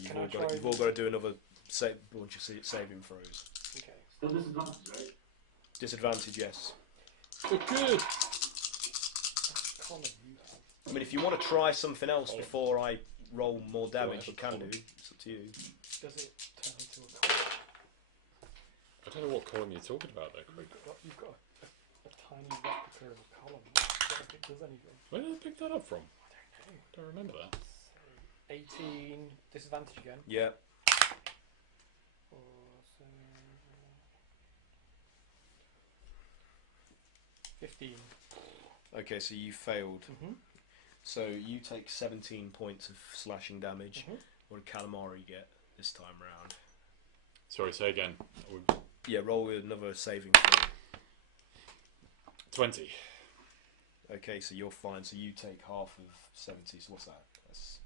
You've all got to do another bunch of saving throws. Okay. Still disadvantage, right? Disadvantage, yes. But good. Colin, you have. I mean, if you want to try something else before I roll more damage, you can do. It's up to you. Does it turn into a column? I don't know what column you're talking about there, Craig. You've got a tiny replica of a column. I don't think it does anything. Where did I pick that up from? I don't know. Don't remember that. 18 disadvantage again. Yeah. Or so 15. Okay, so you failed. Mm-hmm. So you take 17 points of slashing damage. Mhm. What did Kalamari get this time round? Sorry, say again. Yeah, roll with another saving throw. 20. Okay, so you're fine. So you take half of 70. So what's that? That's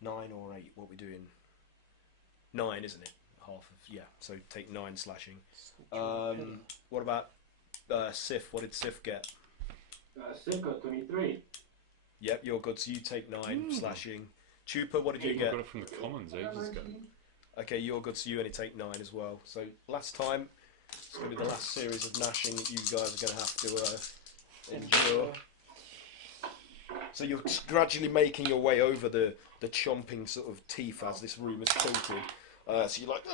9 or 8. What are we doing? 9, isn't it? Half of So take 9 slashing. What about Siff? What did Siff get? Siff got 23. Yep, you're good. So you take 9 slashing. Chupa, what did you I get? got it from the commons ages ago. 19. Okay, you're good. So you only take 9 as well. So last time, it's going to be the last series of gnashing that you guys are going to have to endure. So you're gradually making your way over the chomping sort of teeth as this room is tilted. So you're like,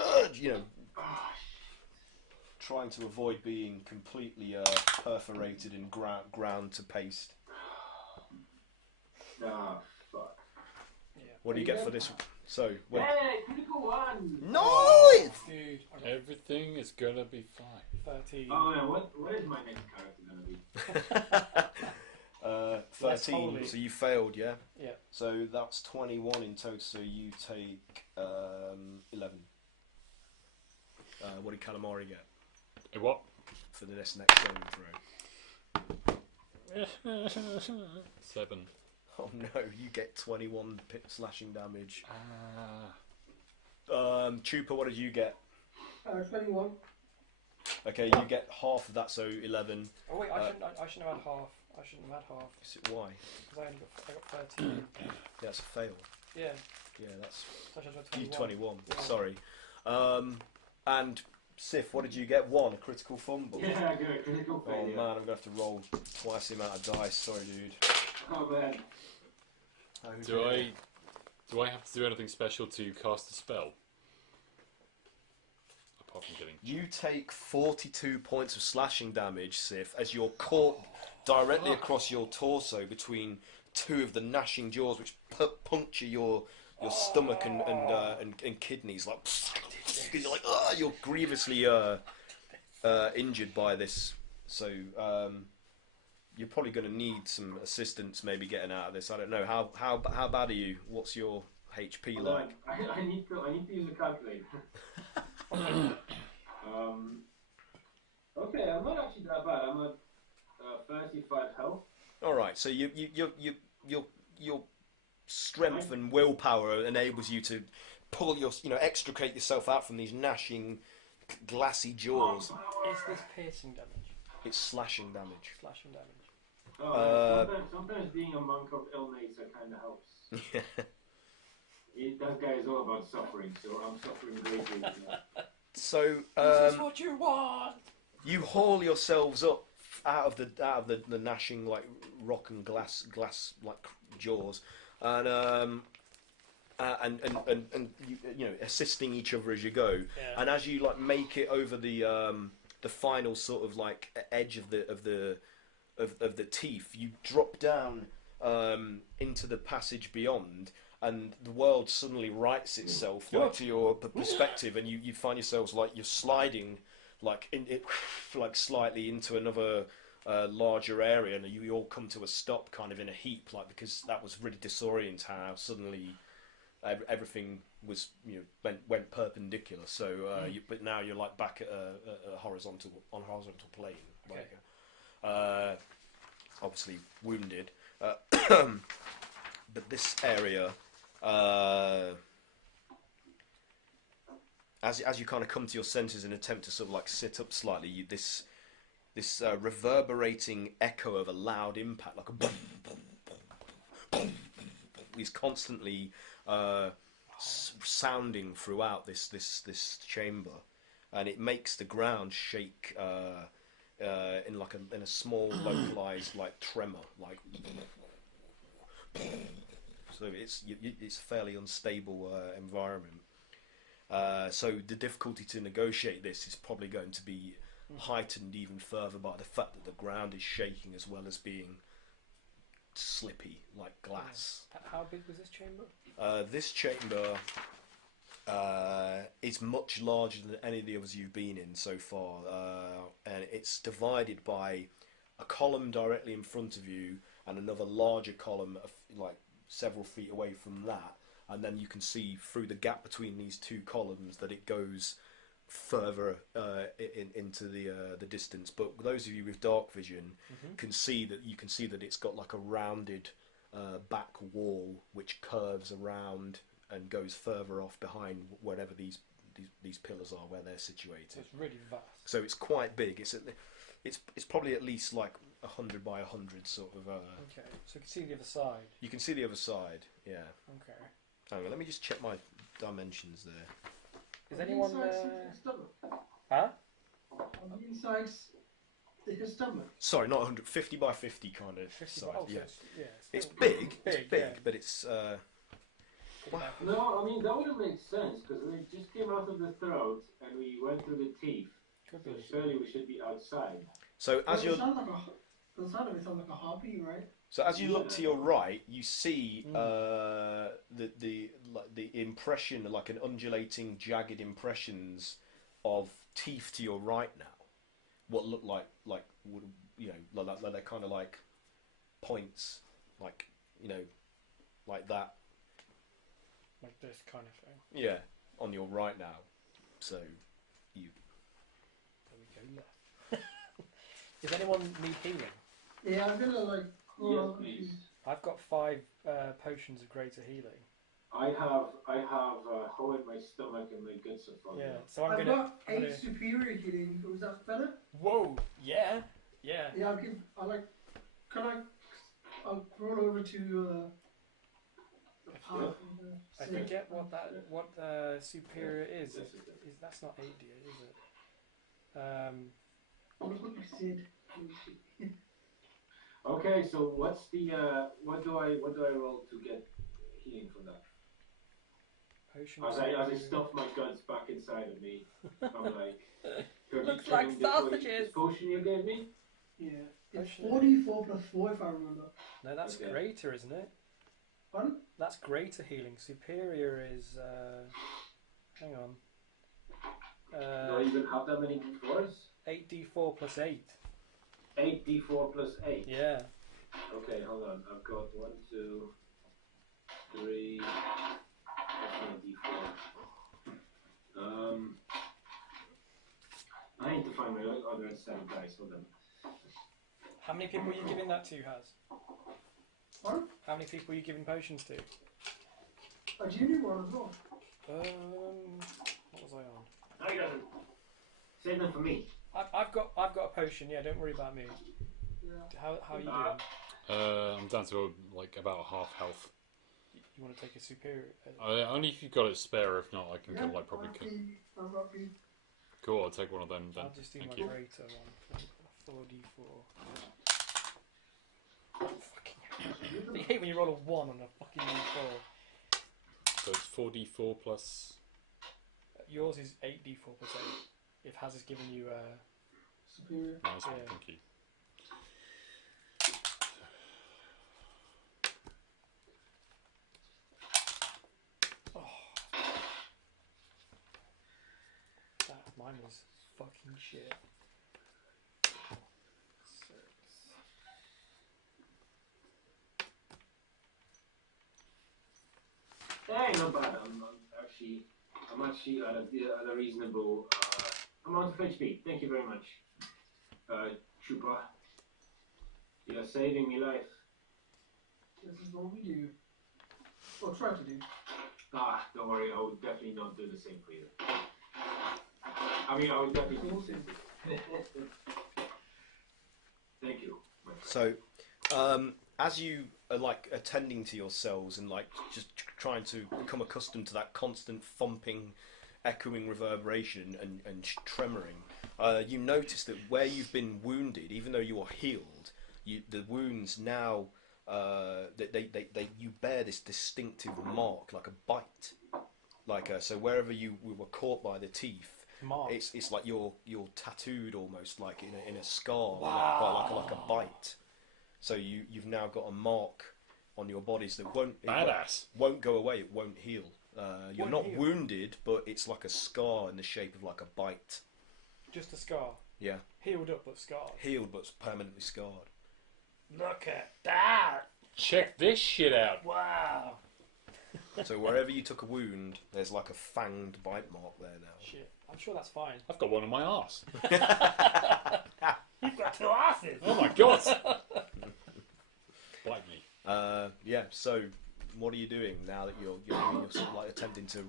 trying to avoid being completely perforated and ground to paste. Ah, fuck. Yeah. What do you get for this? So, when, Hey, critical one! Nice! Dude, I got Everything is gonna be fine. 13. Oh yeah, what is my next character gonna be? 13. holy. So you failed, yeah? Yeah. So that's 21 in total. So you take 11. What did Kalamari get What? for the next saving throw? 7. Oh no, you get 21 slashing damage. Ah. Chupa, what did you get? 21. Okay, you get half of that, so 11. Oh wait, I shouldn't have had half. I shouldn't have had half Why? because I got 13. Yeah, that's a fail. Yeah. Yeah, that's So I should have you 21. 21. Yeah. Sorry. And Siff, what did you get? 1, a critical fumble. Yeah, I got a critical Oh failure. man, I'm gonna have to roll twice the amount of dice. Sorry, dude. Oh man. Oh, Do I have to do anything special to cast a spell? Apart from getting... You take 42 points of slashing damage, Siff, as you're caught directly across your torso between two of the gnashing jaws, which puncture your stomach and kidneys, like you're like, you're grievously injured by this. So you're probably going to need some assistance, maybe getting out of this. I don't know how bad are you? What's your HP like? I need to use a calculator. Okay, I'm not actually that bad. I'm at 35 health. All right, so your strength and willpower enables you to pull extricate yourself out from these gnashing, glassy jaws. Is this piercing damage? It's slashing damage. Slashing damage. Oh, sometimes being a monk of ill nature kind of helps. That guy is all about suffering, so I'm suffering greatly. So this is what you want. You haul yourselves up out of the gnashing like rock and glass like jaws, and you assisting each other as you go. Yeah. And as you like make it over the final sort of like edge of the teeth, you drop down into the passage beyond, and the world suddenly rights itself like to your perspective, and you find yourselves like you're sliding like like slightly into another larger area, and you all come to a stop kind of in a heap, like, because that was really disorienting how suddenly everything was went perpendicular. So but now you're like back at a horizontal plane. Okay. Like, obviously wounded, but this area, as you kind of come to your senses and attempt to sort of like sit up slightly, this reverberating echo of a loud impact, like a boom, boom, boom, boom, is constantly sounding throughout this chamber, and it makes the ground shake in a small localized like tremor, like. So it's a fairly unstable environment. So the difficulty to negotiate this is probably going to be heightened even further by the fact that the ground is shaking as well as being slippy like glass. How big was this chamber? This chamber is much larger than any of the others you've been in so far, and it's divided by a column directly in front of you and another larger column like several feet away from that, and then you can see through the gap between these two columns that it goes further into the distance. But those of you with dark vision can see that it's got like a rounded back wall which curves around and goes further off behind wherever these pillars are, where they're situated. So it's really vast. So it's quite big. It's probably at least like 100 by 100 sort of. Okay, so you can see the other side. You can see the other side. Yeah. Okay. Hang on, let me just check my dimensions there. Is anyone? Huh? On the insides, his stomach. Sorry, not 100. 50 by 50 kind of 50 size. oh, Yeah. It's It's big. big, It's big, yeah. but it's. No, I mean that wouldn't make sense because we just came out of the throat and we went through the teeth. Could So be. surely we should be outside. So as It you're. sounds like the sound of it sounds like a harpy, right? So as you look to your right, you see the impression, like an undulating, jagged impressions of teeth to your right now. What look like they're kind of like points, like like that. Like this kind of thing. Yeah, on your right now. So you. There we go. Left. Does anyone need healing? Yeah, I'm gonna like. Yes, please. I've got 5 potions of greater healing. I have a hole in my stomach and my guts are falling Yeah, out. so I'm I've gonna. got 8 superior healing. Was that better? Whoa! Yeah, yeah. Yeah, I'll roll over to the path. I forget what superior is. That's not 8D, is it? I'll look what you said. Okay, so what's the what do I roll to get healing from that? Potion. As I stuff my guts back inside of me, I'm like, Looks like sausages. This potion you gave me? Yeah. It's Potion. 44 plus 4 if I remember. No, that's Okay. greater, isn't it? Pardon? That's greater healing. Superior is. Hang on. Do I even have that many d4s? 8d4 plus 8. 8d4 plus 8. Yeah. Okay, hold on. I've got 1, 2, 3. That's not d4. I need to find my other set of dice. Hold on. How many people are you giving that to, Has? Pardon? How many people are you giving potions to? A junior one as well. What was I on? No, he doesn't. Save them for me. I've got a potion. Yeah, don't worry about me. Yeah. How are you doing? I'm down to like about half health. You want to take a superior? Only if you've got it spare. If not, I can Yeah, like probably. I've got feed. Cool, I'll take one of them then. I'll just do Thank my you. greater one. 4d4. I hate when you roll a 1 on a fucking d4. So it's 4d4 plus. Yours is 8d4 plus 8. If Has has given you Superior. Nice one, Yeah. thank you. mine was fucking shit. 6. Hey, not bad. I'm actually at a reasonable amount of HP. Thank you very much, Chupa. You're saving me life. This is what we do. Or try to do. Ah, don't worry. I would definitely not do the same for you. I mean, I would definitely do the same for you. Thank you. My friend. So, as you are like attending to yourselves and like just trying to become accustomed to that constant thumping, echoing reverberation and tremoring, you notice that where you've been wounded, even though you are healed, the wounds now you bear this distinctive mark, like a bite, so wherever you were caught by the teeth. It's like you're tattooed almost like in a scar, Wow. like a bite. So you've now got a mark on your bodies that won't go away. It won't heal. You're not wounded, but it's like a scar in the shape of like a bite. Just a scar. Yeah. Healed up but scarred. Healed but permanently scarred. Look at that! Check this shit out. Wow. So wherever you took a wound, there's like a fanged bite mark there now. Shit. I'm sure that's fine. I've got one on my arse. You've got 2 asses! Oh my god! Bite me. Yeah. So what are you doing now that you're sort of like attempting to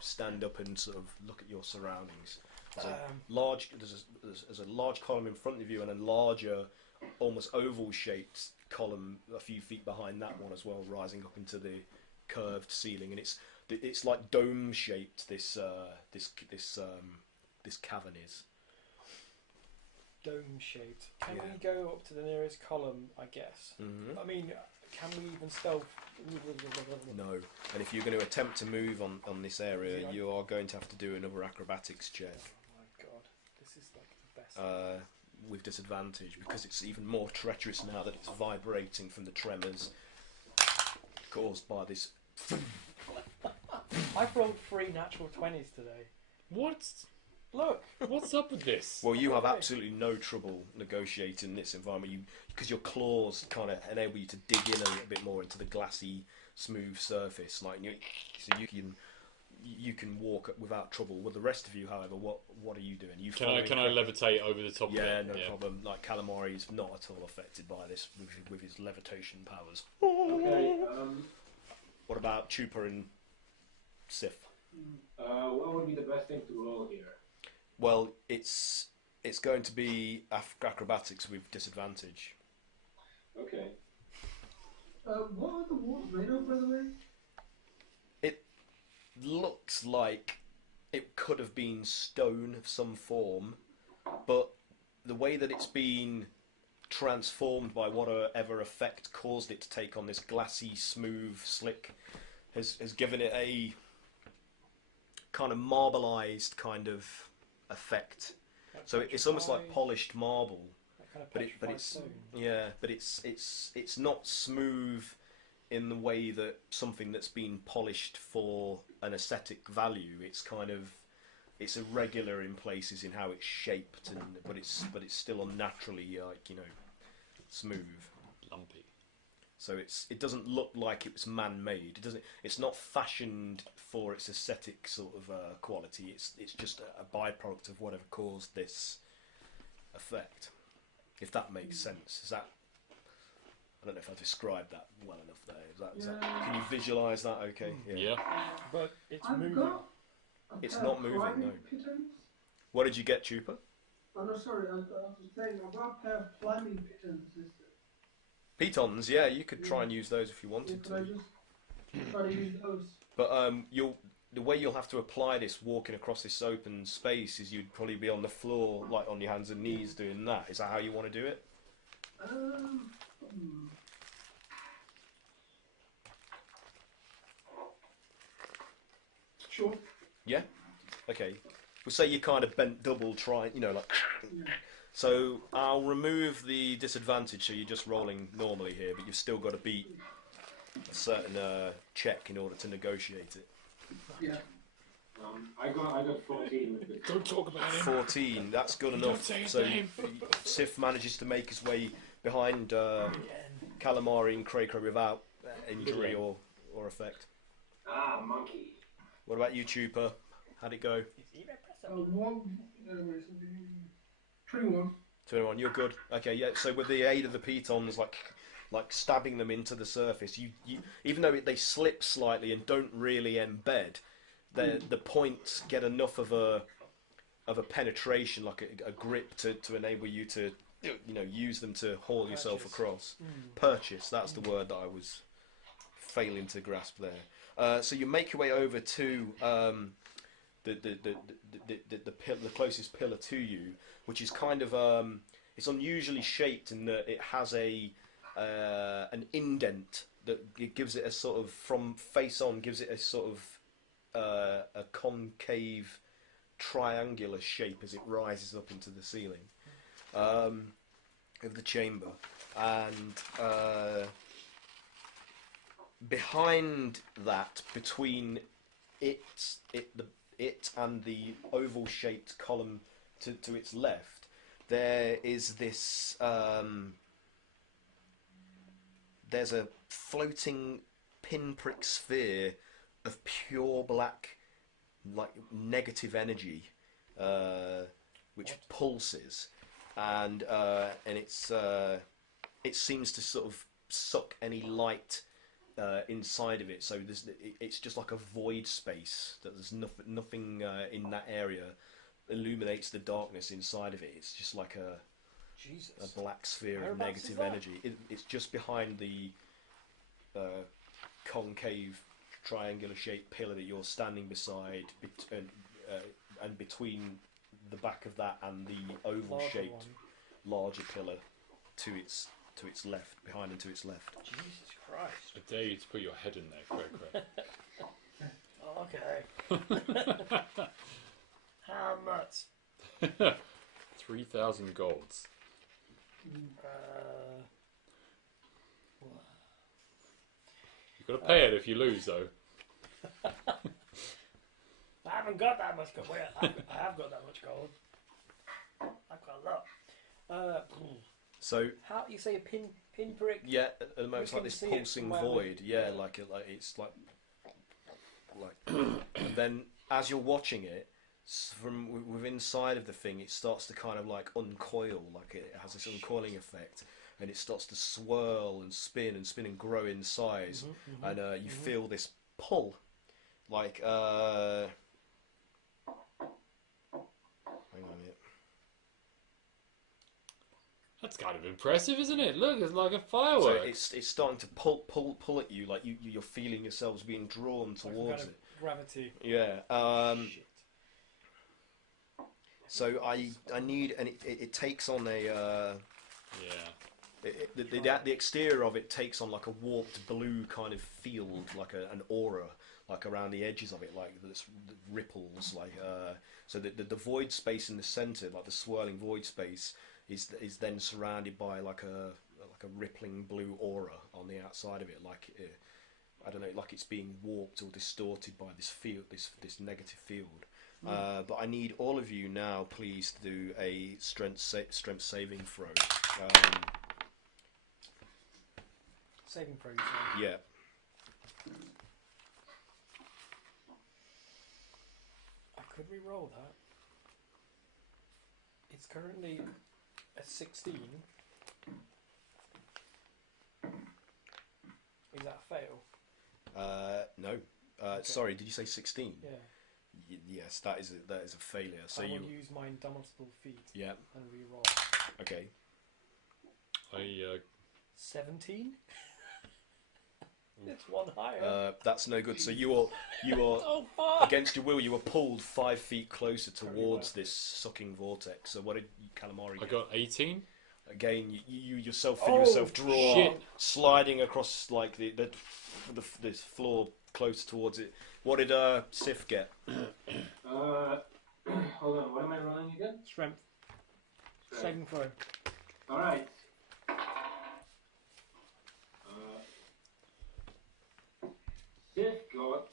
stand up and sort of look at your surroundings? There's a large column in front of you and a larger, almost oval-shaped column a few feet behind that one as well, rising up into the curved ceiling, and it's like dome-shaped. This cavern is Dome-shaped. Can Yeah. we go up to the nearest column, I guess? Mhm. I mean, can we even stealth? No, and if you're going to attempt to move on this area, you are going to have to do another acrobatics check Oh my god. This is like the best. with disadvantage because it's even more treacherous now that it's vibrating from the tremors caused by this. I've rolled 3 natural 20s today. What? Look! What's up with this? Well, you have absolutely no trouble negotiating this environment. Because your claws kind of enable you to dig in a little bit more into the glassy, smooth surface, so you can walk without trouble. Well, the rest of you, however, what are you doing? Can I levitate over the top Yeah, of it? no problem. Like Kalamari is not at all affected by this with his levitation powers. Okay. What about Chupa and Siff? What would be the best thing to roll here? Well, it's going to be acrobatics with disadvantage. Okay. What are the walls made of, by the way? It looks like it could have been stone of some form, but the way that it's been transformed by whatever effect caused it to take on this glassy, smooth, slick, has given it a kind of marbleized kind of effect. So it's almost like polished marble, kind of but it's stone. yeah, but it's not smooth in the way that something that's been polished for an aesthetic value. It's irregular in places in how it's shaped, but it's still unnaturally smooth. Lumpy. So it doesn't look like it was man-made. It's not fashioned for its aesthetic sort of quality. It's just a byproduct of whatever caused this effect. If that makes sense, is that? I don't know if I described that well enough there. Is that, can you visualise that? Okay. Yeah. But it's I've moving. got a It's pair not of moving, climbing no. Pittons. What did you get, Chupa? Oh no, sorry. I was saying I've got a pair of climbing pittons. Pitons, yeah, you could try and use those if you wanted Could I to. just try to use those? But the way you'll have to apply this walking across this open space is you'd probably be on the floor, like on your hands and knees doing that. Is that how you want to do it? Sure. Yeah? Okay. We'll say you kind of bent double, like... Yeah. So I'll remove the disadvantage, so you're just rolling normally here, but you've still got to beat a certain check in order to negotiate it. Yeah. I got 14 with the Don't talk about him. 14, that's good Don't enough. say his So name. Siff manages to make his way behind Kalamari and Cray-Cray without injury or effect. monkey. What about you, Chupa? How'd it go? One. 21. 21, you're good. Okay, yeah. So with the aid of the pitons, like stabbing them into the surface, you even though they slip slightly and don't really embed, the points get enough of a penetration, like a grip to enable you to use them to haul yourself across. Purchase. That's the word that I was failing to grasp there. So you make your way over to the closest pillar to you, which is kind of it's unusually shaped in that it has an indent that it gives it a sort of, from face on, gives it a sort of a concave triangular shape as it rises up into the ceiling of the chamber, and behind that, between it and the oval-shaped column to its left, there is this. There's a floating pinprick sphere of pure black, like negative energy, which pulses, and it seems to sort of suck any light inside of it. So it's just like a void space. That there's nothing in that area illuminates the darkness inside of it. It's just like a black sphere of negative energy. It's just behind the concave triangular shaped pillar that you're standing beside, and between the back of that and the oval shaped larger pillar to its left, behind and to its left. Jesus Christ. I dare you to put your head in there, Cray-Cray. Okay. How much? 3,000 golds. You've got to pay it if you lose, though. I haven't got that much gold. Wait, I have got that much gold. I've got a lot. So How you say a pinprick? yeah, at the moment it's We like can this see it pulsing from where void. we- Yeah, like it's like and then as you're watching it from within inside of the thing, it starts to kind of like uncoil, like it has this uncoiling effect, and it starts to swirl and spin and grow in size, and you feel this pull, like hang on a minute. That's kind of impressive, isn't it? Look, it's like a So firework. it's starting to pull at you, like you're feeling yourselves being drawn towards it. Gravity. Yeah. Shit. So I need, and it takes on a Yeah. The exterior of it takes on like a warped blue kind of field, like an aura, like around the edges of it, like this ripples, like so the void space in the center, like the swirling void space, is then surrounded by like a rippling blue aura on the outside of it, like I don't know, like it's being warped or distorted by this field, this negative field. But I need all of you now, please, to do a strength saving throw. Saving throw, you say? Yeah. I could re-roll that. It's currently a 16. Is that a fail? No. Okay. Sorry, did you say 16? Yeah. Yes, that is a failure. So I you will use my indomitable feat. Yeah. And re-roll. Okay. 17. It's one higher. That's no good. So you are Oh fuck! against your will. You were pulled 5 feet closer towards this sucking vortex. So what did Kalamari I get? got 18. Again, you yourself feel yourself draw, shit. sliding across like the floor closer towards it. What did Siff get? Hold on, what am I rolling again? Strength. Saving throw. Alright. Siff got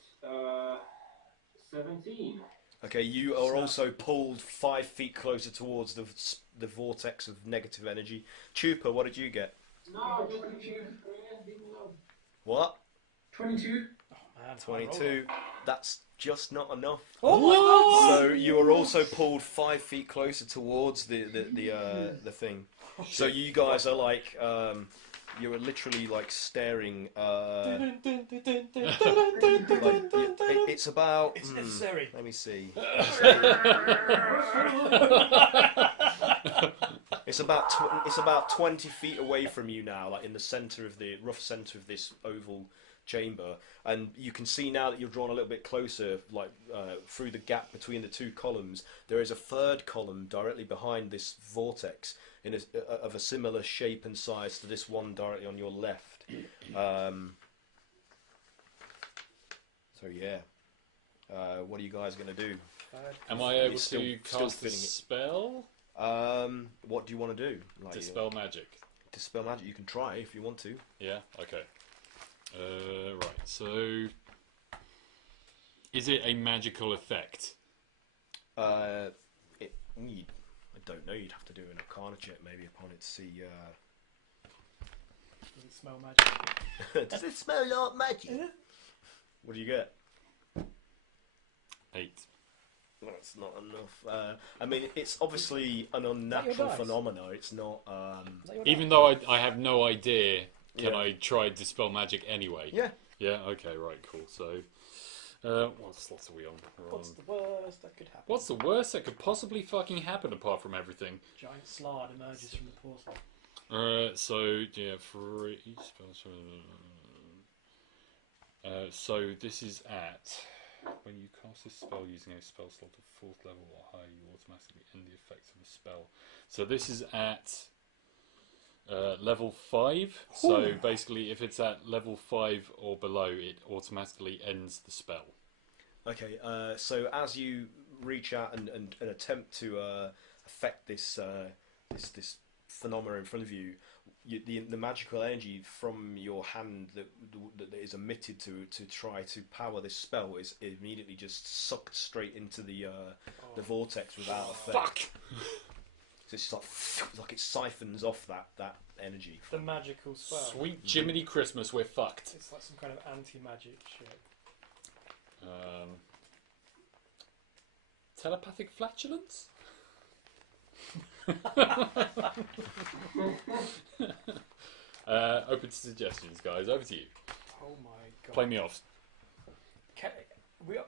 17. Okay, you are also pulled 5 feet closer towards the vortex of negative energy. Chupa, what did you get? No, just 22. What? 22. Oh man, 22. That's just not enough. Oh my god! So you are also pulled 5 feet closer towards the thing. So you guys are like you're literally like staring. It's about. It's necessary. Let me see. It's about 20 feet away from you now, like in the center of the rough center of this oval chamber, and you can see now that you're drawn a little bit closer, like through the gap between the two columns, there is a third column directly behind this vortex of a similar shape and size to this one directly on your left. So yeah, what are you guys going to do? Am I able You're still to cast a feeling it. spell? What do you want to do? Like, Dispel magic. Dispel magic. You can try if you want to. Yeah, okay. Right, so... Is it a magical effect? I don't know. You'd have to do an Arcana check maybe upon it to see. Does it smell magic? Does it smell like magic? What do you get? 8. Well, that's not enough. I mean, it's obviously an your unnatural dice? phenomena. It's not. Is that your Even dice? though I have no idea, can Yeah. I try Dispel magic anyway? Yeah. Yeah, okay, right, cool. So, what slots are we on? We're What's on- the worst that could happen? What's the worst that could possibly fucking happen apart from everything? Giant slard emerges from the portal. So, yeah, for each spell. So, this is at. When you cast this spell using a spell slot of 4th level or higher, you automatically end the effects of the spell. So, this is at level 5. So, basically, if it's at level 5 or below, it automatically ends the spell. Okay. So as you reach out and attempt to affect this phenomena in front of you, the magical energy from your hand that is emitted to try to power this spell is immediately just sucked straight into the vortex without effect. Fuck! So it's just like it siphons off that energy. The magical spell. Sweet Jiminy Christmas, we're fucked. It's like some kind of anti-magic shit. Telepathic flatulence? Open to suggestions, guys. Over to you. Oh my god. Play me off. Are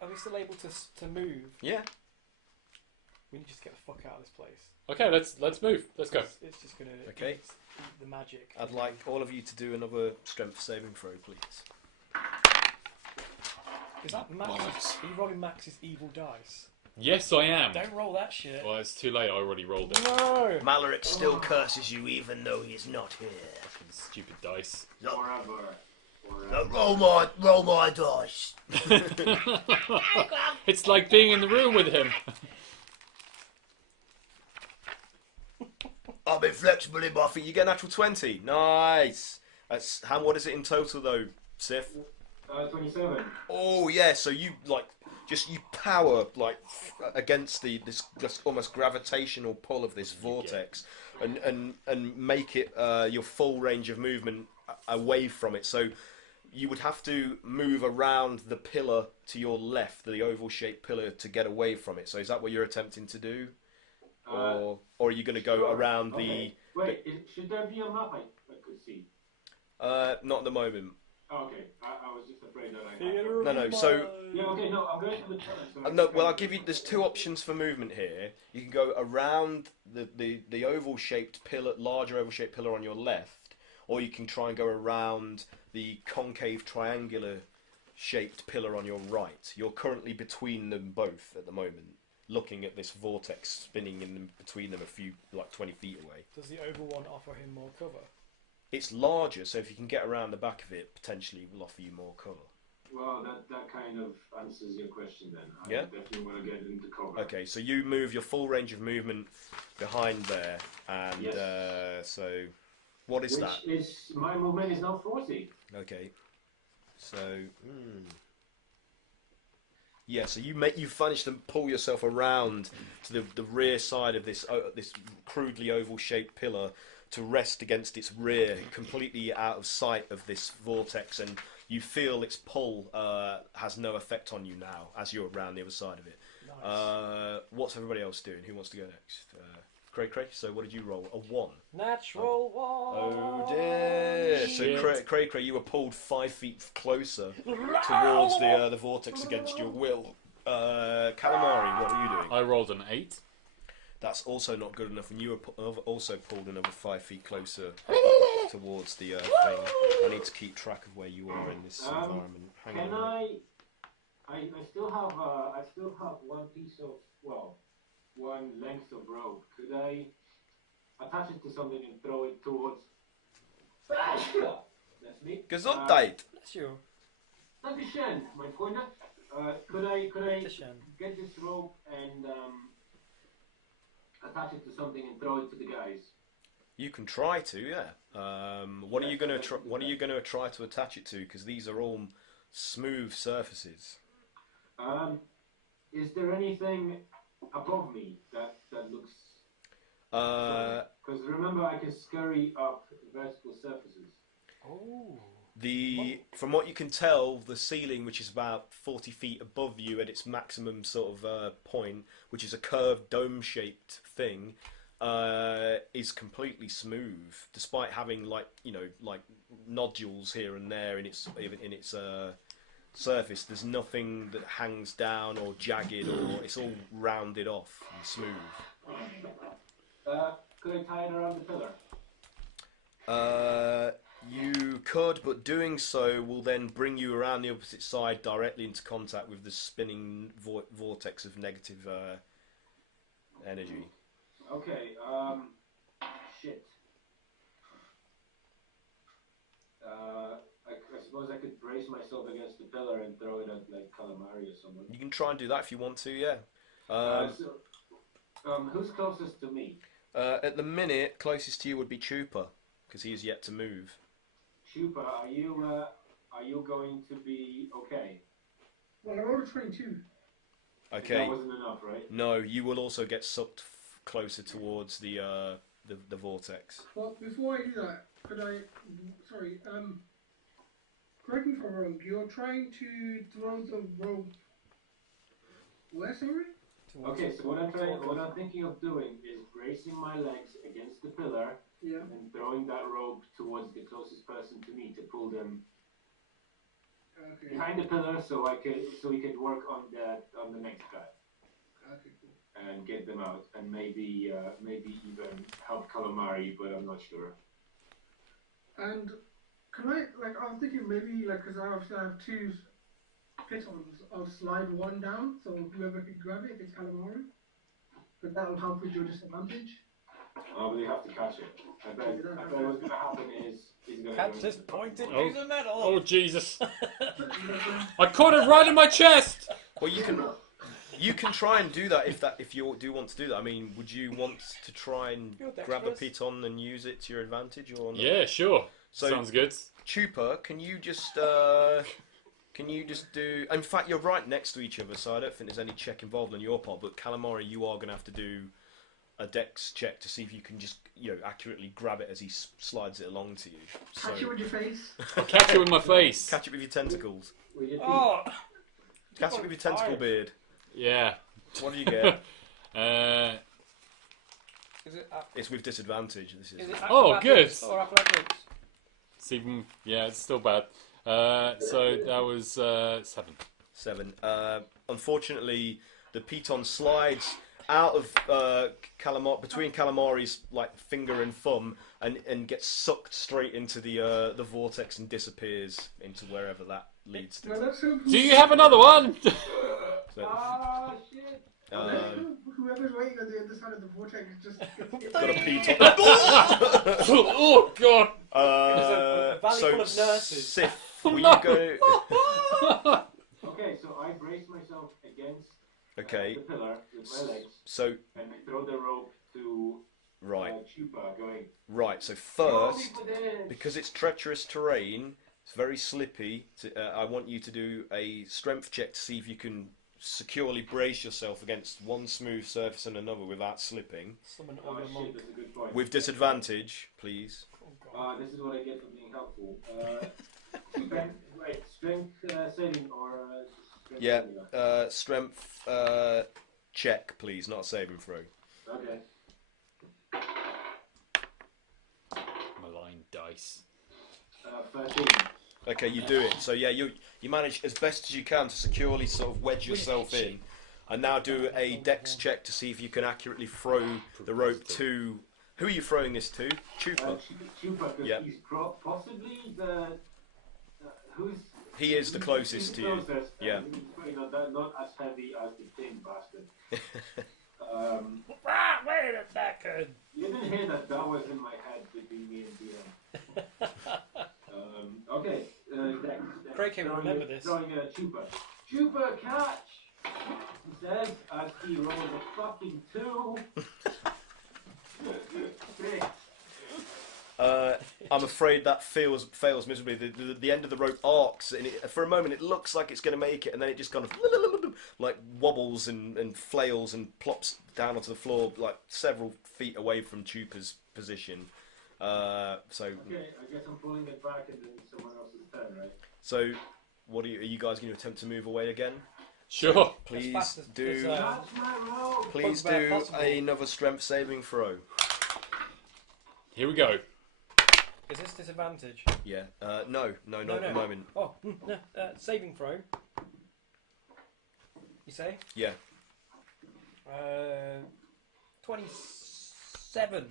we still able to move? Yeah. We need to just get the fuck out of this place. Okay, let's move. Let's go. It's just gonna Okay. eat the magic. I'd like all of you to do another strength saving throw, please. Is that Max? Are you rolling Max's evil dice? Yes, I am. Don't roll that shit. Well, it's too late. I already rolled it. No. Maloric still curses you even though he's not here. Fucking stupid dice. Forever. No, roll my dice. It's like being in the room with him. I'm inflexible in my feet. You get a natural 20. Nice. That's what is it in total though, Siff? 27. Oh yeah. So you you power against this almost gravitational pull of this vortex, and make it your full range of movement away from it. So you would have to move around the pillar to your left, the oval-shaped pillar, to get away from it. So is that what you're attempting to do? Or are you going to go around okay. Wait, should there be a map I could see? not at the moment. Oh, okay, I was just afraid that I No, no. So yeah, okay, no, I'm going to the challenge. So no. Well, I'll give you. There's two options for movement here. You can go around the oval-shaped pillar, larger oval-shaped pillar on your left, or you can try and go around the concave triangular-shaped pillar on your right. You're currently between them both at the moment, looking at this vortex spinning between them a few, 20 feet away. Does the oval one offer him more cover? It's larger, so if you can get around the back of it, potentially it will offer you more cover. Well, that kind of answers your question then. I definitely want to get into cover. Okay, so you move your full range of movement behind there, and Yes. so what is that? My movement is now 40. Okay, so yeah, so you've managed to pull yourself around to the rear side of this crudely oval-shaped pillar to rest against its rear, completely out of sight of this vortex, and you feel its pull has no effect on you now as you're around the other side of it. Nice. What's everybody else doing? Who wants to go next? Cray-Cray, so what did you roll? A 1. Natural one. Oh dear! So Cray-Cray, you were pulled 5 feet closer towards the vortex against your will. Calamari, what are you doing? I rolled an 8. That's also not good enough, and you were also pulled another 5 feet closer towards the thing. I need to keep track of where you are in this environment. Hang Can on. I still have one piece of, one length of rope. Could I attach it to something and throw it towards? That's me. Gesundheit! Bless you. Dankeschön, my pointer. Could I Dankeschön. get this rope and attach it to something and throw it to the guys? You can try to, yeah. What are you going to try to attach it to? Because these are all smooth surfaces. Is there anything above me that looks? Because remember, I can scurry up vertical surfaces. Oh. From what you can tell, the ceiling, which is about 40 feet above you at its maximum sort of point, which is a curved dome-shaped thing, is completely smooth, despite having like nodules here and there in its surface. There's nothing that hangs down or jagged, or it's all rounded off and smooth. Could I tie it around the pillar? You could, but doing so will then bring you around the opposite side directly into contact with the spinning vortex of negative energy. Okay, shit. I suppose I could brace myself against the pillar and throw it at like Kalamari or someone. You can try and do that if you want to, yeah. Who's closest to me? At the minute, closest to you would be Chupa, because he is yet to move. Chupa, are you going to be okay? Well, I rolled a 22. Okay. That wasn't enough, right? No, you will also get sucked closer towards the vortex. Well, before I do that, could I? Sorry. Correct me if I'm wrong. You're trying to throw the rope. Where, sorry? Okay, so what I'm thinking of doing is bracing my legs against the pillar. Yeah. And throwing that rope towards the closest person to me to pull them behind the pillar, so we could work on the next guy. Okay, cool. And get them out, and maybe even help Kalamari, but I'm not sure. And can I, I was thinking maybe, because I obviously have two pitons, I'll slide one down, so whoever can grab it, if it's Kalamari, but that'll help with your disadvantage. Oh, but you have to catch it. I bet what's going to happen is he's going to Catch this pointed Oh. piece of metal. Oh Jesus! I caught it right in my chest. Well, you can try and do that if you do want to do that. I mean, would you want to try and You're grab a dexterous. piton and use it to your advantage, or not? Yeah, sure. So- Sounds good. Chupa, can you just do? In fact, you're right next to each other, so I don't think there's any check involved on your part. But Kalamari, you are going to have to do a dex check to see if you can just accurately grab it as he slides it along to you. Catch it with your face. Catch it with my face. Catch it with your tentacles. with your teeth. Oh, Catch it with your tentacle beard. Yeah. What do you get? is it? It's with disadvantage. This Is is. it Oh, acrobatics good. Or athletics? It's even. Yeah, it's still bad. So that was 7. 7. Unfortunately, the piton slides out of between Kalamari's finger and thumb, and gets sucked straight into the vortex and disappears into wherever that leads No, to. let's hope Do you have another one? So, Ah, shit. whoever's waiting on the other side of the vortex just gets got a piton. Oh God! a valley So full of nurses. Siff, will No. you go? Okay, so I brace myself against Okay, the pillar with my legs, so and I throw the rope to right, Chupa, going. right. So "Throw me first, for this." because it's treacherous terrain, it's very slippy. I want you to do a strength check to see if you can securely brace yourself against one smooth surface and another without slipping. Summon Oh ogre shit, monk. that's a good point. With disadvantage, please. Oh, God. This is what I get for being helpful. Strength saving or strength Yeah, saving? strength check, please, not a saving throw. Okay. Malign dice. 13. Okay, you do it. So yeah, you manage as best as you can to securely sort of wedge yourself in, and now do a dex check to see if you can accurately throw the rope to. Who are you throwing this to? Chupa. Chupa, because Yeah. he's possibly the. Who's. He is the closest to He's you. closest, Yeah. and he's probably not as heavy as the thin bastard. Wait a second. You didn't hear that? That was in my head between me and DM. Okay. Dex. Cray-Cray will remember this. Throwing a Chupa. Chupa, catch! He says as he rolls a fucking 2. 6. I'm afraid that fails miserably. The end of the rope arcs, and for a moment it looks like it's going to make it, and then it just kind of wobbles and flails and plops down onto the floor like several feet away from Chupa's position. So Okay, I guess I'm pulling it back and then someone else's turn, right? So, are you guys going to attempt to move away again? Sure. Please fast as- do. Catch my rope! Please bugbear do possible. another strength saving throw. Here we go. Is this disadvantage? Yeah. No, not at the moment. Oh, no. Saving throw. You say? Yeah. 27.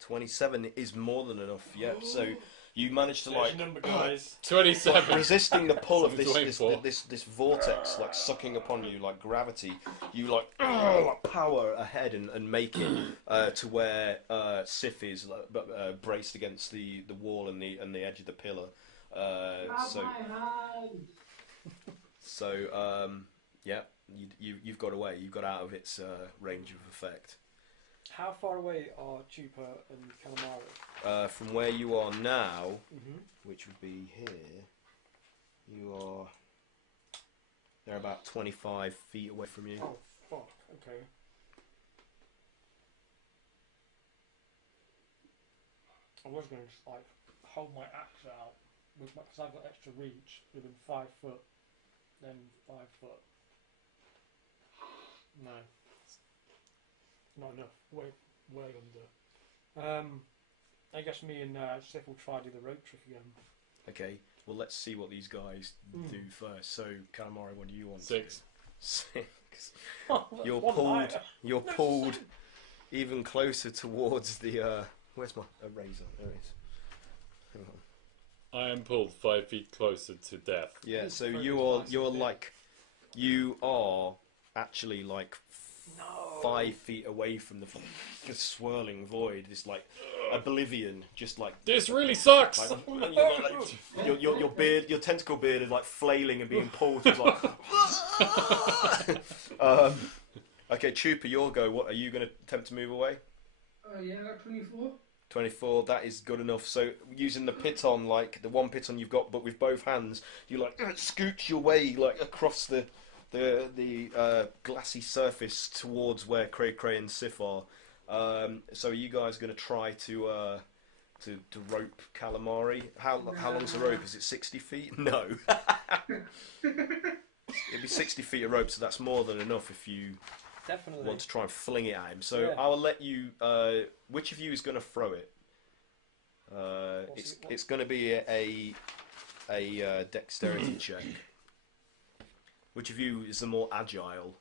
27 is more than enough. Yeah. So you managed to There's your number, guys. 27. resisting the pull of Something to aim for. this vortex, like sucking upon you like gravity. You like power ahead and make it to where Siff is braced against the wall and the edge of the pillar. Yeah, you've got away. You've got out of its range of effect. How far away are Chupa and Kalamari? From where you are now, Mm-hmm. which would be here, they're about 25 feet away from you. Oh, fuck. Okay. I was going to just hold my axe out because I've got extra reach within 5 foot, then 5 foot. No, not enough. Way under. I guess me and Siff will try to do the rope trick again. Okay, well let's see what these guys do first. So, Kalamari, what do you want? 6. To do? 6. Oh, You're one pulled. higher. You're No, pulled seven. even closer towards the. Where's my eraser? There it is. Hang on. I am pulled 5 feet closer to death. Yeah, so Very you're nice, you're yeah. like you are actually like 5 feet away from the swirling void. This like oblivion, just like This really sucks! like, and you're like, your beard, your tentacle beard is like flailing and being pulled. It's like, okay, Chupa, your go. What are you going to attempt to move away? Yeah, 24. 24. That is good enough. So using the piton, like the one piton you've got, but with both hands, you like scooch your way like across the glassy surface towards where Cray-Cray and Siff are. So are you guys going to try to rope Kalamari? How long's the rope? Is it 60 feet? No. It'd be 60 feet of rope, so that's more than enough if you Definitely. want to try and fling it at him. So Yeah. I'll let you. Which of you is going to throw it? It's going to be a dexterity check. Which of you is the more agile?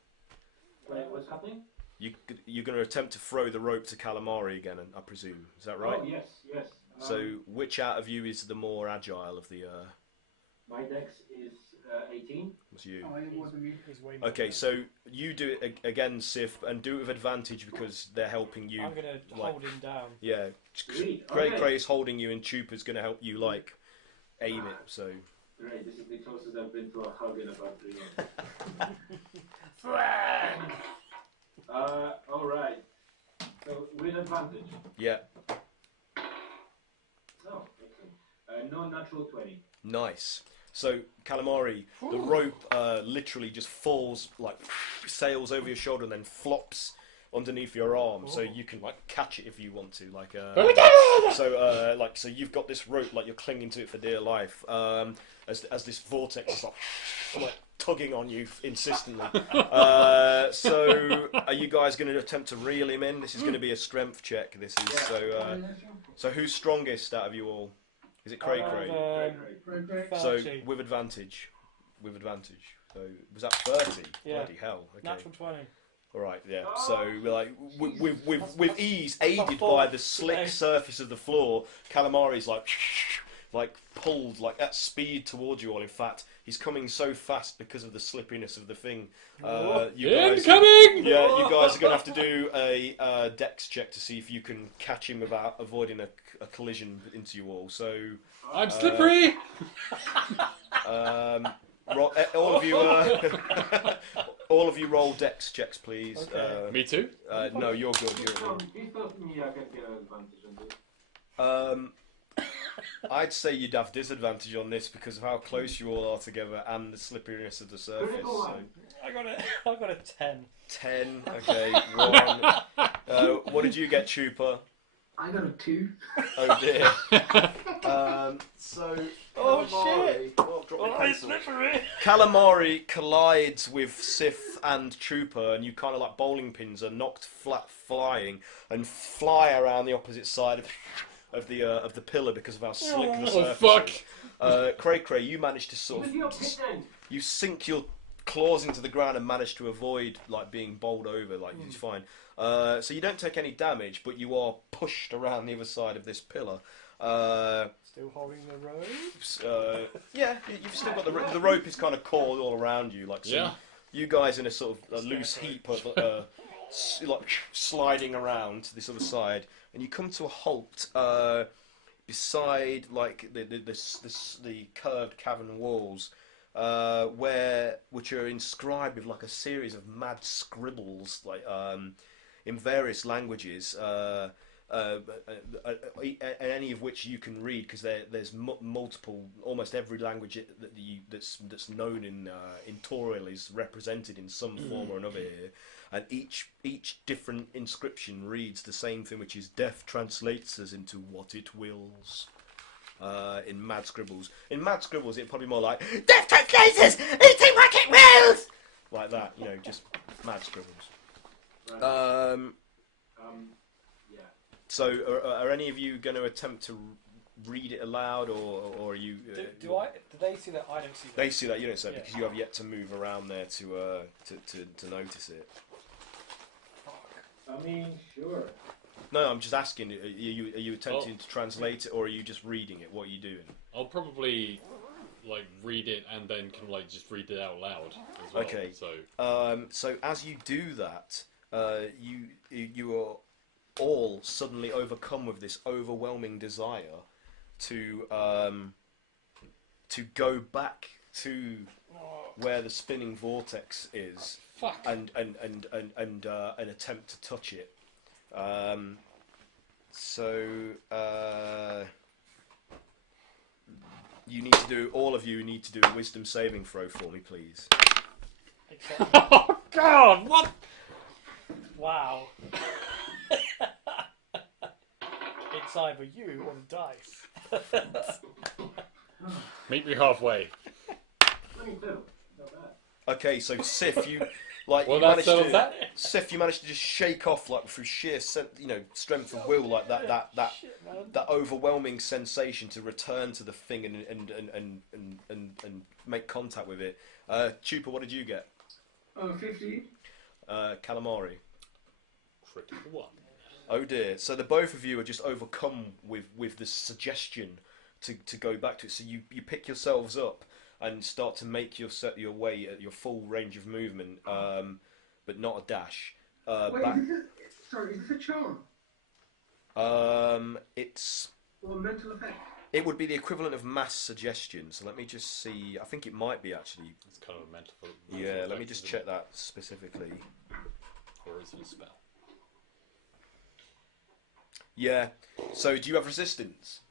Wait, what's happening? You're going to attempt to throw the rope to Kalamari again, I presume. Is that right? Oh, yes, yes. So which out of you is the more agile of the? My dex is 18. Was you? Oh, it wasn't me. He's way more Okay, than- so you do it again, Siff, and do it with advantage because they're helping you. I'm going to like- hold him down. Yeah, Sweet. Cray-Cray Okay. is holding you, and Chupa's going to help you like aim it. So Great, this is the closest I've been to a hug in about 3 months. Alright. So, with advantage. yeah, Oh, excellent. No natural 20. nice. So Kalamari, the rope literally just falls like sails over your shoulder and then flops underneath your arm, so you can like catch it if you want to. Like so you've got this rope like you're clinging to it for dear life. As this vortex is like tugging on you insistently. So are you guys going to attempt to reel him in? This is going to be a strength check. This is so who's strongest out of you all? Is it Cray-Cray? So Fauci. with advantage. So was that 30? Yeah. Bloody hell. Okay. Natural 20. All right. Yeah. So we're like with ease, aided by the slick surface of the floor, Kalamari's like pulled like at speed towards you all. In fact, he's coming so fast because of the slippiness of the thing. You guys, Incoming! yeah, you guys are gonna have to do a dex check to see if you can catch him without avoiding a collision into you all. So I'm slippery! all of you, all of you roll dex checks, please. Okay. Me too? No, you're good. You're good. Please tell me I can get an advantage on this. I'd say you'd have disadvantage on this because of how close you all are together and the slipperiness of the surface. Critical So. one. I got a 10. 10, okay, 1. What did you get, Chupa? I got a 2. Oh dear. Oh, Calamari- shit. Oh, drop my pencil. slippery! Calamari collides with Siff and Chupa, and you kind of like bowling pins are knocked flat flying and fly around the opposite side of the pillar because of how slick the Oh, surface fuck. is. Cray-Cray, you managed to sort With your of pit end. you sink your claws into the ground and manage to avoid like being bowled over. Like it's fine. So you don't take any damage, but you are pushed around the other side of this pillar. Still holding the rope. Yeah, you've still got the rope is kind of coiled all around you, like so. Yeah. You guys in a sort of a loose heap of like sliding around to this other side, and you come to a halt beside like the curved cavern walls, which are inscribed with like a series of mad scribbles, like in various languages. Any of which you can read because there's multiple, almost every language that's known in Toriel is represented in some form or another here, and each different inscription reads the same thing, which is death translates us into what it wills. In mad scribbles, it'd probably more like death translates us into what it wills, like that, just mad scribbles. Right. Yeah. So, are any of you going to attempt to read it aloud, or are you? Do they see that? I don't see that. They see that, you don't see that, Yeah. because you have yet to move around there to notice it. I mean, sure. No, I'm just asking. Are you attempting to translate it, or are you just reading it? What are you doing? I'll probably like read it and then kind of like just read it out loud as well. Okay. So So as you do that, you are all suddenly overcome with this overwhelming desire to go back to where the spinning vortex is, and attempt to touch it. You need to do, all of you need to do a wisdom saving throw for me, please. Oh God! What? Wow. It's either you or the dice. meet me halfway. 22. Not bad. Okay, so Siff, you Siff, you managed to just shake off like through sheer strength of will, like that overwhelming sensation to return to the thing and make contact with it. Chupa, what did you get? 50. Kalamari. Critical one. Oh dear. So the both of you are just overcome with this suggestion to go back to it. So you pick yourselves up and start to make your way at your full range of movement, but not a dash. Wait, back. Is this a charm? It's. Or a mental effect? It would be the equivalent of mass suggestion. So let me just see. I think it might be actually. It's kind of a mental. Yeah, let me just check that specifically. Or is it a spell? Yeah. So do you have resistance?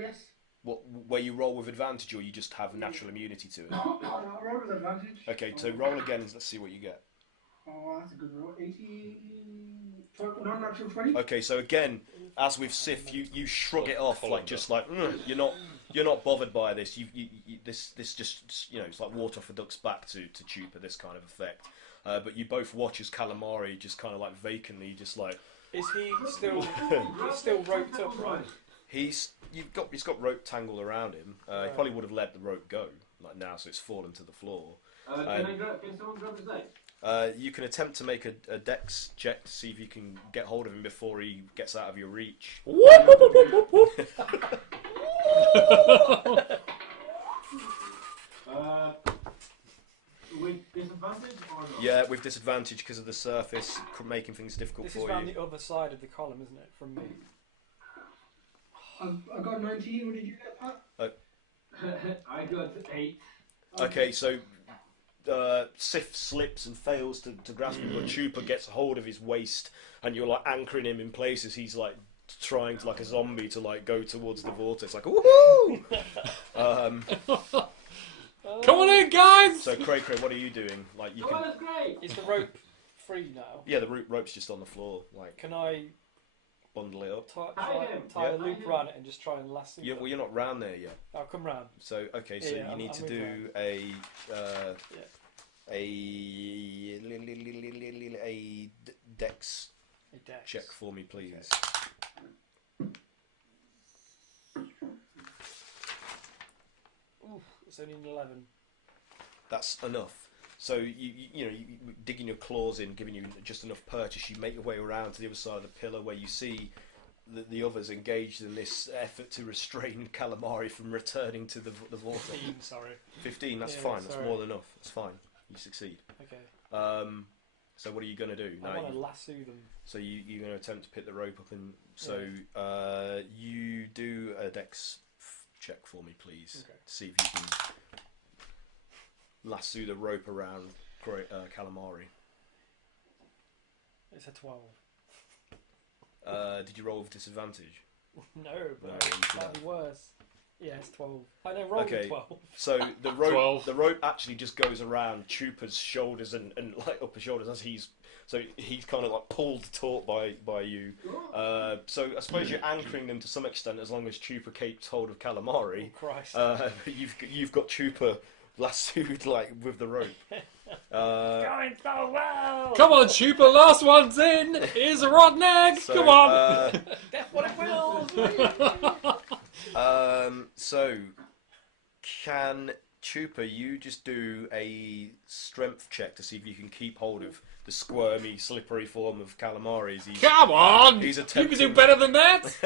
Yes. What, where you roll with advantage, or you just have natural immunity to it? I'll roll with advantage. Okay, so roll again. Let's see what you get. Oh, that's a good roll. 80... Non-natural 20? Okay, so again, as with Siff, you shrug it off like just like you're not bothered by this. This just it's like water off a duck's back to Chupa, this kind of effect. But you both watch as Kalamari just kind of like vacantly, just like. Is he still? He's still roped up, right? He's got rope tangled around him. He probably would have let the rope go like now, so it's fallen to the floor. Can someone drop his dice? You can attempt to make a dex check to see if you can get hold of him before he gets out of your reach. With disadvantage or not? Yeah, with disadvantage because of the surface, making things difficult This for is round you. the other side of the column, isn't it? From me. I got 19. What did you get, Pat? I got 8. Okay, so Siff slips and fails to grasp him, but Chupa gets hold of his waist, and you're like anchoring him in places. He's like trying to, like a zombie, to like go towards the vortex, like woohoo! Come on in, guys! So Cray-Cray, what are you doing? Like you can. that's great! Is the rope free now? Yeah, the rope's just on the floor. Like Can I bundle it up. tie a loop around it and just try and lasso? Yeah, well, you're not round there yet. I'll come round. So okay, so Yeah, you need I'm to with do a dex A dex. check for me, please. Oof, it's only an 11. That's enough. So you digging your claws in, giving you just enough purchase. You make your way around to the other side of the pillar where you see the others engaged in this effort to restrain Kalamari from returning to the vortex. 15, sorry. 15. That's Yeah, fine. That's sorry. more than enough. That's fine. You succeed. Okay. So what are you going to do? I want to lasso them. So you're going to attempt to pick the rope up, and so you do a dex check for me, please, Okay. to see if you can lasso the rope around Kalamari. It's a 12. Did you roll with disadvantage? No, but No, you should that'd be have. worse. Yeah, it's 12. I know, roll Okay. with 12. So the rope, 12. the rope actually just goes around Chupa's shoulders and like upper shoulders as he's kind of like pulled taut by you. So I suppose you're anchoring them to some extent as long as Chupa keeps hold of Kalamari. Oh, Christ. You've got Chupa lassoed like with the rope. Going so well! Come on, Chupa, last one's in! Here's a rotten egg! So, Come on! That's what it will! So can Chupa, you just do a strength check to see if you can keep hold of the squirmy, slippery form of Kalamari. Come on! He's You attempting... can do better than that!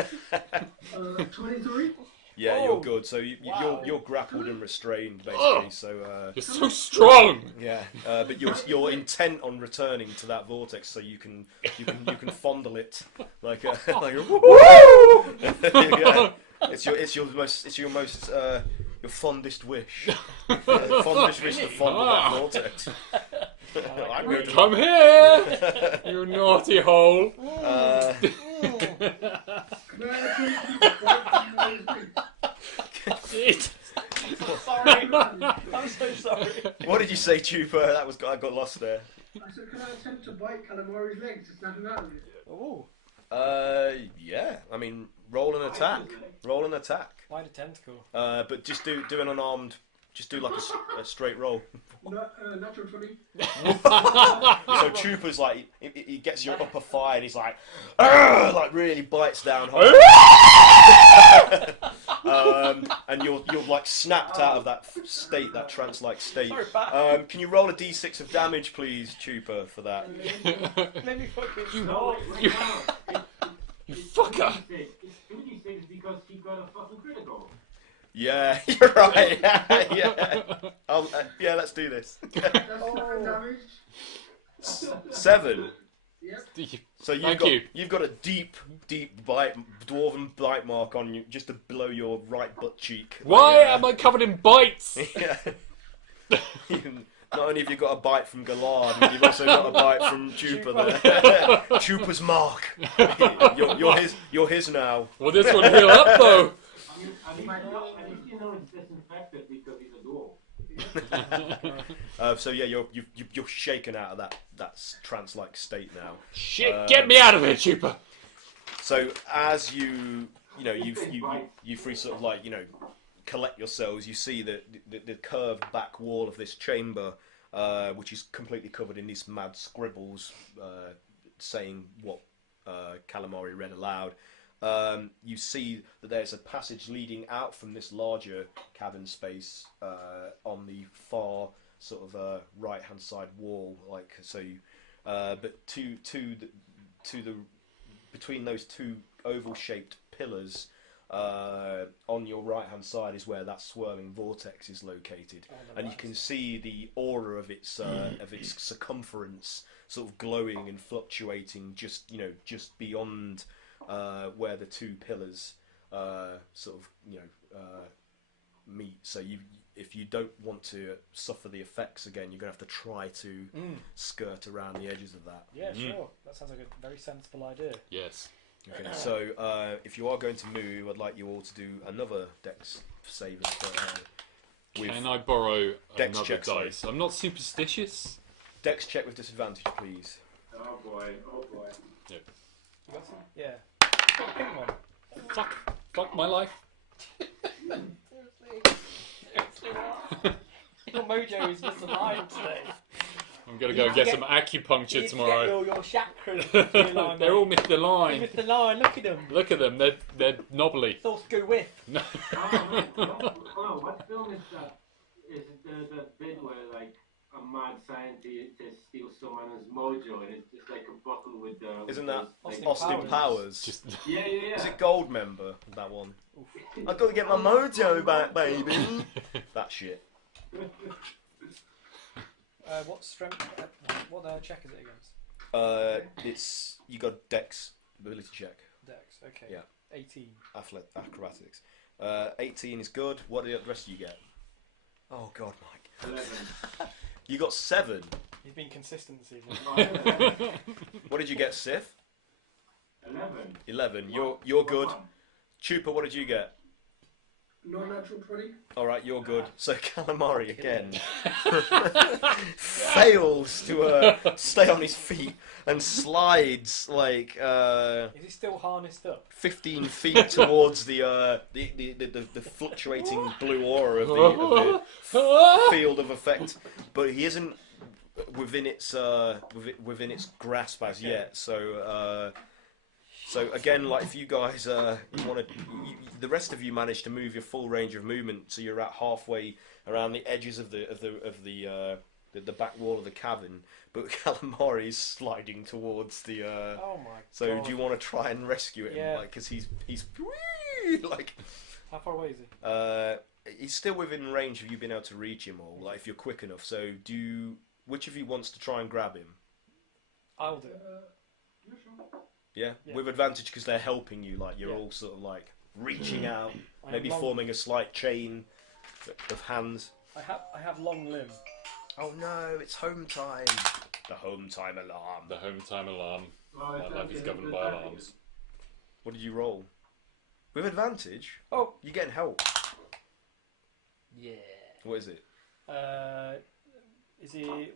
23? Yeah, Oh, you're good. So wow. you're grappled and restrained, basically. Oh. So You're so strong! yeah, but you're intent on returning to that vortex, so you can fondle it like a woo! Yeah. It's your fondest wish. Fondest wish to fondle that vortex. I'm going to Come here! You naughty hole! Sorry. I'm so sorry. What did you say, Chupa? I got lost there. I said, can I attempt to bite Kalamari's legs to snap him out of it? Ooh. Yeah. I mean, roll an attack. Roll an attack. Why the tentacle? But just do an unarmed. Just do like a straight roll. Natural 20. So Chupa's like, he gets your upper thigh and he's like, "Argh!" Like really bites down hard. And you're like snapped out of that state, that trance-like state. Sorry, Pat. Can you roll a d6 of damage, please, Chupa, for that? Let me fucking You fucker! It's 56 because he got a fucking critical. Yeah, you're right. Yeah. Yeah, let's do this. That's 7 damage. 7. Yep. So you've got a deep dwarven bite mark on you, just below your right butt cheek. Why am I covered in bites? Yeah. Not only have you got a bite from Galard, but you've also got a bite from Chupa there. Chupa's mark. You're his now. Well, this one heal up though. At least you know it's disinfected because he's a dwarf. So yeah, you're shaken out of that trance-like state now. Shit, get me out of here, Chupa. So as you free sort of like collect yourselves, you see that the curved back wall of this chamber, which is completely covered in these mad scribbles saying what Kalamari read aloud. You see that there's a passage leading out from this larger cavern space on the far sort of right-hand side wall, like so. But between those two oval-shaped pillars on your right-hand side is where that swirling vortex is located, and you can see the aura of its circumference sort of glowing and fluctuating just beyond where the two pillars meet. So if you don't want to suffer the effects again, you're going to have to try to skirt around the edges of that. Yeah, sure. That sounds like a very sensible idea. Yes. Okay, so if you are going to move, I'd like you all to do another dex saving. Can I borrow Dex another check, sorry. dice? I'm not superstitious. Dex check with disadvantage, please. Oh boy. You got some? Yeah. Got a pink one. Fuck my life. Seriously what? Your mojo is misaligned today. I'm gonna go and get some acupuncture tomorrow. You your chakras misaligned, They're all mate. missed the line. You missed the line, look at them. Look at them. They're knobbly. Thoughts go with. No. What film is that? Is it the bit where like a mad scientist steals someone's mojo and it's just like a bottle with Isn't that Austin Austin Powers? Powers? Yeah. Is it Gold Member, that one? I've got to get my mojo back, baby. That shit. What strength? What check is it against? You got Dex ability check. Dex. Okay. Yeah. 18. Acrobatics. 18 is good. What did the rest of you get? Oh God, Mike. 11. You got 7. He's been consistent this evening. What did you get, Siff? 11. 11. You're good. Chupa, what did you get? Non-natural 20. Alright, you're good. So Kalamari again fails to stay on his feet and slides like Is he still harnessed up? 15 feet towards the fluctuating blue aura of the field of effect, but he isn't within its grasp as yet. So again, like if you guys you want to, the rest of you managed to move your full range of movement, so you're at halfway around the edges of the back wall of the cavern. But Kalamari is sliding towards the. Oh my god. So do you want to try and rescue him? Yeah. Like, because he's like. How far away is he? He's still within range of you being able to reach him, or like if you're quick enough. So which of you wants to try and grab him? I'll do it. Yeah, sure. Yeah, Yeah. with advantage because they're helping you. Like you're Yeah. all sort of like reaching out, I maybe have long- forming a slight chain of hands. I have long limb. Oh no, it's home time. The home time alarm. The home time alarm. Well, My life is governed by alarms. What did you roll? With advantage? Oh. You're getting help. Yeah. What is it?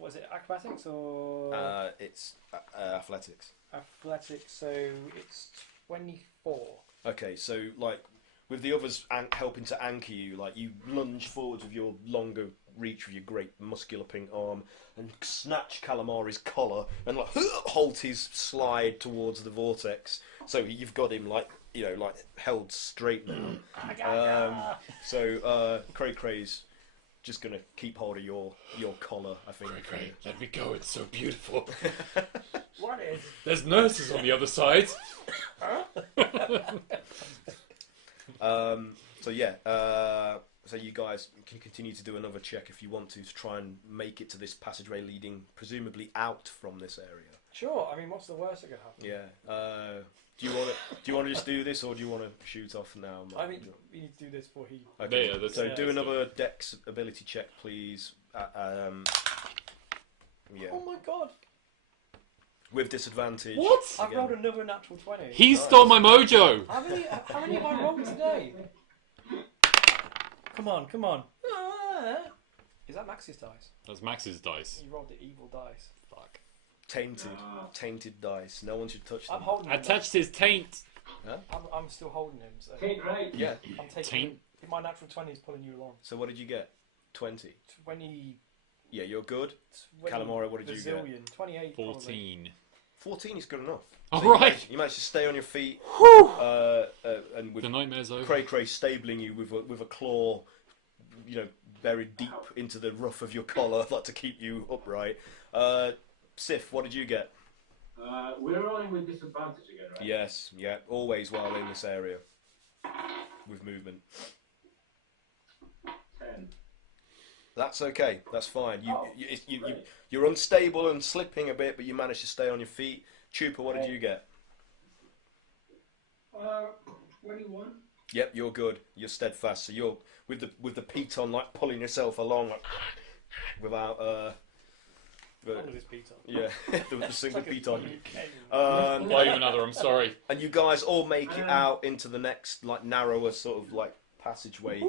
Was it acrobatics or It's athletics. athletics? So it's 24. Okay, so like with the others helping to anchor you, like you lunge forwards with your longer reach with your great muscular pink arm and snatch Kalamari's collar and like halt his slide towards the vortex. So you've got him like held straight now. So Cray-Cray's just gonna keep hold of your collar, I think. Cray-Cray, let me go. It's so beautiful. What is? There's nurses on the other side. So yeah, so you guys can continue to do another check if you want to try and make it to this passageway leading presumably out from this area. Sure. I mean, what's the worst that could happen? Yeah. Do you want to just do this, or do you want to shoot off now? I think we need to do this before he. Okay. Yeah, So yeah, do let's another Dex ability check, please. Yeah. Oh my god! With disadvantage. What? I've Again. rolled another natural 20. He stole my mojo. How many have I rolled today? Come on, come on. Is that Max's dice? That's Max's dice. You rolled the evil dice. Fuck. Tainted dice. No one should touch them. I'm holding him. Attached his taint. I'm still holding him. So Taint, right? Yeah. I'm taking. Taint. My natural 20 is pulling you along. So what did you get? 20. 20. Yeah, you're good. Calamari, what did you get? Bazillion. 28. 14. 14 is good enough. All So right. you managed to stay on your feet, and with The nightmare's over. Cray-Cray stabling you with a claw, buried deep into the ruff of your collar, like to keep you upright. Siff, what did you get? We're rolling with disadvantage again, right? Yes, yeah, always while in this area with movement. 10. That's okay. That's fine. You're unstable and slipping a bit, but you managed to stay on your feet. Chupa, what did you get? 21. Yep, you're good. You're steadfast. So you're with the piton like pulling yourself along, like, without What was his Peter? yeah, the single piton. Buy you another, I'm sorry. And you guys all make it out into the next like narrower sort of like passageway,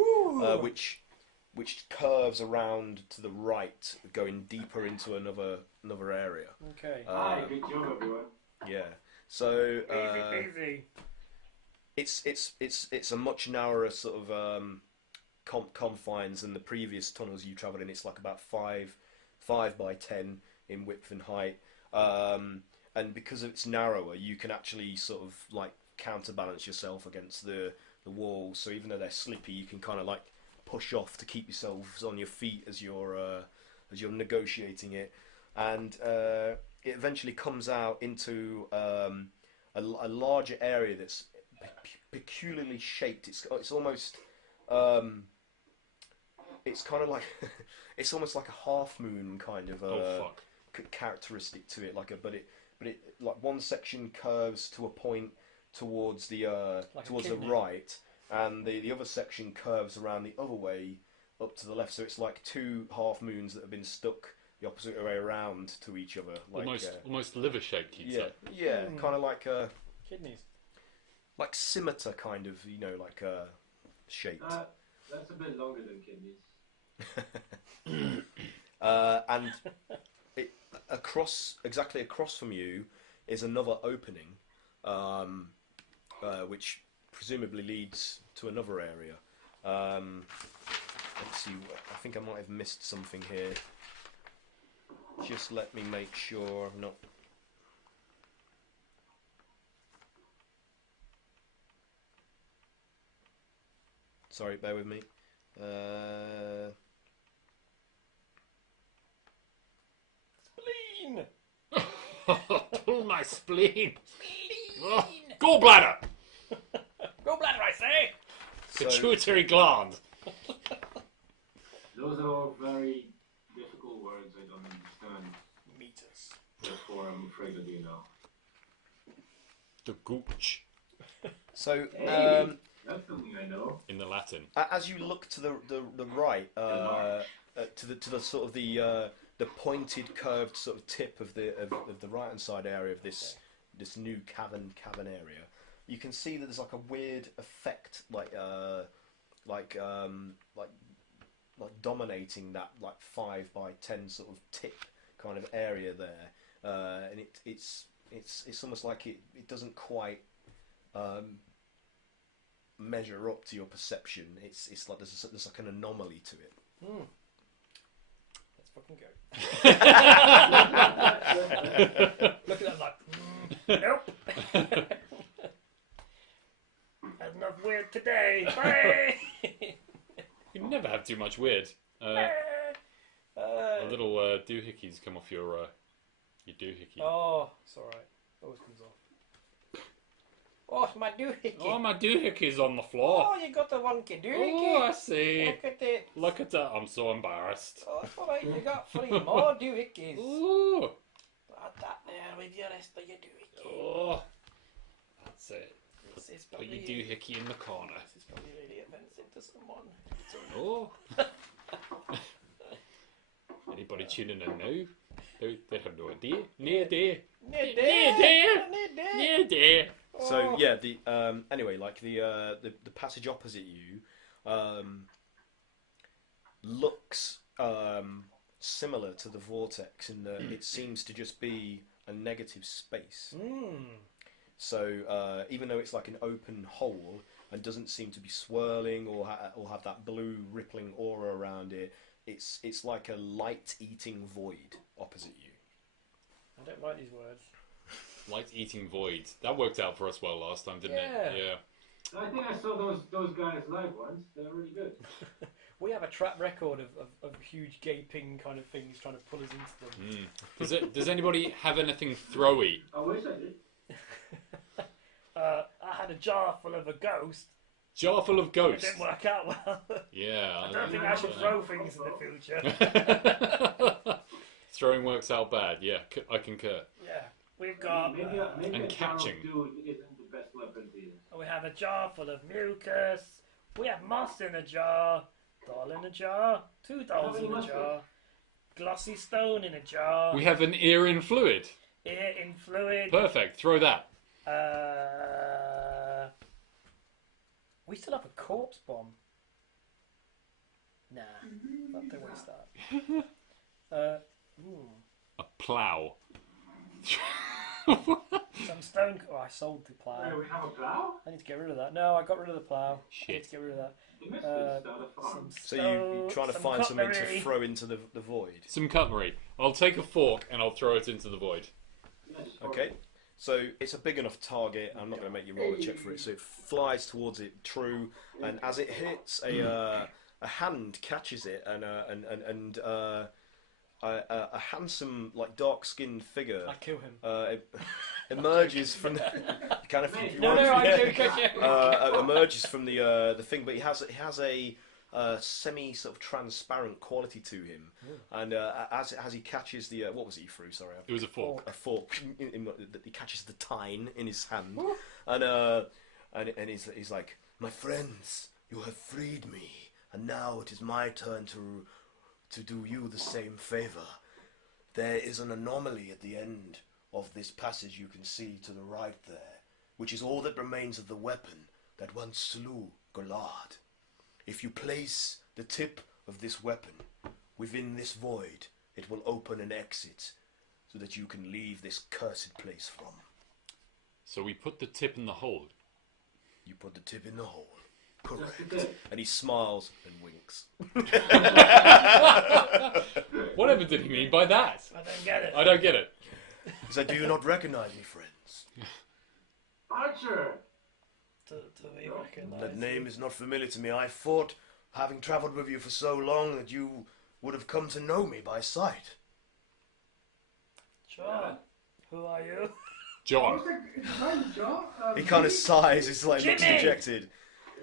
which curves around to the right, going deeper into another area. Okay. Hi, good job, everyone. Yeah. So Easy. it's a much narrower sort of confines than the previous tunnels you travelled in. It's like about 5 by 10 in width and height, and because it's narrower, you can actually sort of like counterbalance yourself against the walls. So even though they're slippy, you can kind of like push off to keep yourselves on your feet as you're negotiating it, and it eventually comes out into a larger area that's peculiarly shaped. It's almost it's kind of like it's almost like a half moon kind of characteristic to it, but it like one section curves to a point towards the towards the right, and the other section curves around the other way up to the left. So it's like two half moons that have been stuck the opposite way around to each other, like Almost liver shaped, you'd say. yeah, kind of like Kidneys. like scimitar kind of, like shaped. That's a bit longer than kidneys. And exactly across from you is another opening, which presumably leads to another area. Let's see. I think I might have missed something here. Just let me make sure I'm not. Sorry, bear with me. Spleen! Oh, my spleen! Oh, gallbladder! Gallbladder, I say! Pituitary gland. Those are all very difficult words I don't understand. Meters. Therefore, I'm afraid I do know. The gooch. So, Hey, that's something I know. In the Latin. as you look to the right, to the sort of the pointed, curved sort of tip of the right hand side area of this new cavern area, you can see that there's like a weird effect, like dominating that like 5 by 10 sort of tip kind of area there, and it's almost like it doesn't quite measure up to your perception. It's like there's like an anomaly to it. Let's fucking go. Look at that like, nope. Had enough weird today. Bye. You can never have too much weird. A little doohickeys come off your doohickey. Oh, it's alright. Always comes off. Oh, my doohickey. Oh, my doohickey's on the floor. Oh, you got the wonky doohickey. Oh, I see. Look at it. Look at that. I'm so embarrassed. Oh, it's alright. You got 3 more doohickeys. Ooh. Put that there with your rest of your doohickey. Oh. That's it. This is Put your probably, doohickey in the corner. this is probably really offensive to someone. Oh. Anybody tuning in now? They have no idea. No idea. No idea. So yeah, the anyway, like the passage opposite you looks similar to the vortex in that it seems to just be a negative space. So even though it's like an open hole and doesn't seem to be swirling or have that blue rippling aura around it, it's like a light-eating void opposite you. I don't like these words. Light-eating void. That worked out for us well last time, didn't it? Yeah. I think I saw those guys live once. They're really good. We have a track record of huge gaping kind of things trying to pull us into them. Does anybody have anything throwy? I wish I did. I had a jar full of a ghost. Jar full of It ghosts. didn't work out well. Yeah. I don't think I should throw things in the future. Throwing works out bad. Yeah, I concur. Yeah, we've got. Maybe and a catching. Dude isn't the best weapon to use. We have a jar full of mucus. We have moss in a jar. Doll in a jar. 2 dolls in a jar. Glossy stone in a jar. We have an ear in fluid. Ear in fluid. Perfect. Throw that. We still have a corpse bomb. Nah, don't waste that. A plough. Some stone. Oh, I sold the plough. Hey, we have a plow? I need to get rid of that. No, I got rid of the plough. I need Shit. to get rid of that. The Misfits start a farm. Some So you're trying to some find something cutlery. to throw into the void. Some cutlery. I'll take a fork and I'll throw it into the void. Yeah, just Okay. So it's a big enough target. I'm not going to make you roll a check for it. So it flies towards it, true, and as it hits, a hand catches it, and a handsome, like dark-skinned figure I kill him. emerges from the. You kind of No, I do catch him. emerges from the thing, but he has a semi sort of transparent quality to him, and as he catches the what was he through? Sorry, It was a fork. a fork. He catches the tine in his hand, and he's like, "My friends, you have freed me, and now it is my turn to do you the same favor. There is an anomaly at the end of this passage you can see to the right there, which is all that remains of the weapon that once slew Golard. If you place the tip of this weapon within this void, it will open an exit so that you can leave this cursed place from. So we put the tip in the hole. You put the tip in the hole. Correct." And he smiles and winks. Whatever did he mean by that? I don't get it. I don't get it. He said, "Do you not recognize me, friends?" Archer! to be recognised. That name is not familiar to me. I thought, having travelled with you for so long, that you would have come to know me by sight. Sure. Who are you? John. He kind of sighs. He's like looks Jimmy! dejected.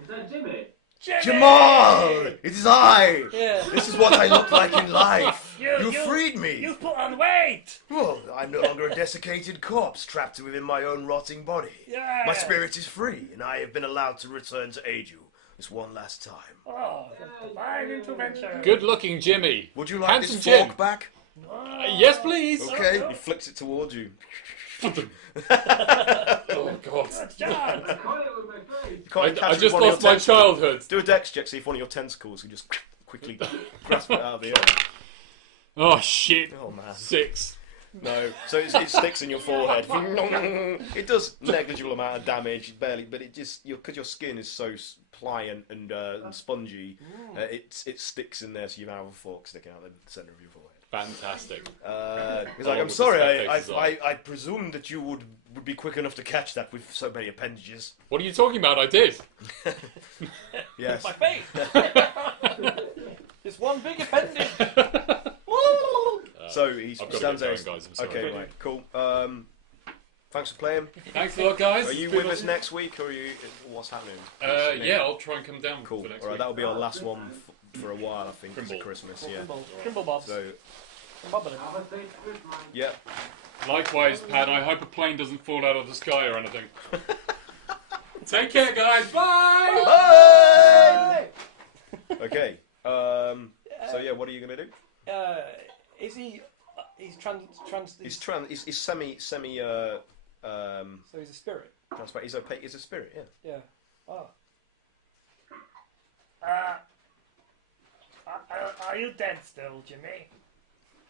Is that Jimmy? Jimmy! Jamal! It is I! Yeah. This is what I look like in life. You freed me. You've put on weight! Well, I'm no longer a desiccated corpse trapped within my own rotting body. Yeah. My spirit is free, and I have been allowed to return to aid you this one last time. Oh, divine intervention. Good looking Jimmy. Would you like Handsome this Jim. fork back? Yes, please. Okay. He flicks it towards you. Oh, God. John! I caught it with my face. You can't catch I it with just one of lost your my tentacles. childhood. Do a dex check, see if one of your tentacles can just quickly grasp it out of the air. Oh, shit. Oh, man. 6. No, so it sticks in your forehead. It does negligible amount of damage, barely, but it just because your skin is so pliant and spongy, it sticks in there. So you have a fork sticking out the centre of your forehead. Fantastic. He's like, I'm sorry, I presumed that you would be quick enough to catch that with so many appendages. What are you talking about? I did. Yes. My face. It's one big appendage. So he I've got to stands get there. going, guys. I'm sorry. Okay, right, cool. Thanks for playing. Thanks a lot, guys. Are you It's been with us awesome. next week, or are you? What's happening? Yeah, I'll try and come down Cool. for next All right, week. that'll be our last one for a while, I think, Crimble. for Christmas. Yeah. Crimble bobs. So, Bobbing. Have a safe trip, man. yeah. Likewise, Pat, I hope a plane doesn't fall out of the sky or anything. Take care, guys. Bye! Bye! Okay. So yeah, what are you gonna do? Is he? He's He's semi. So he's a spirit. Transparent. He's a spirit. Yeah. Yeah. Oh. Are you dead still, Jimmy?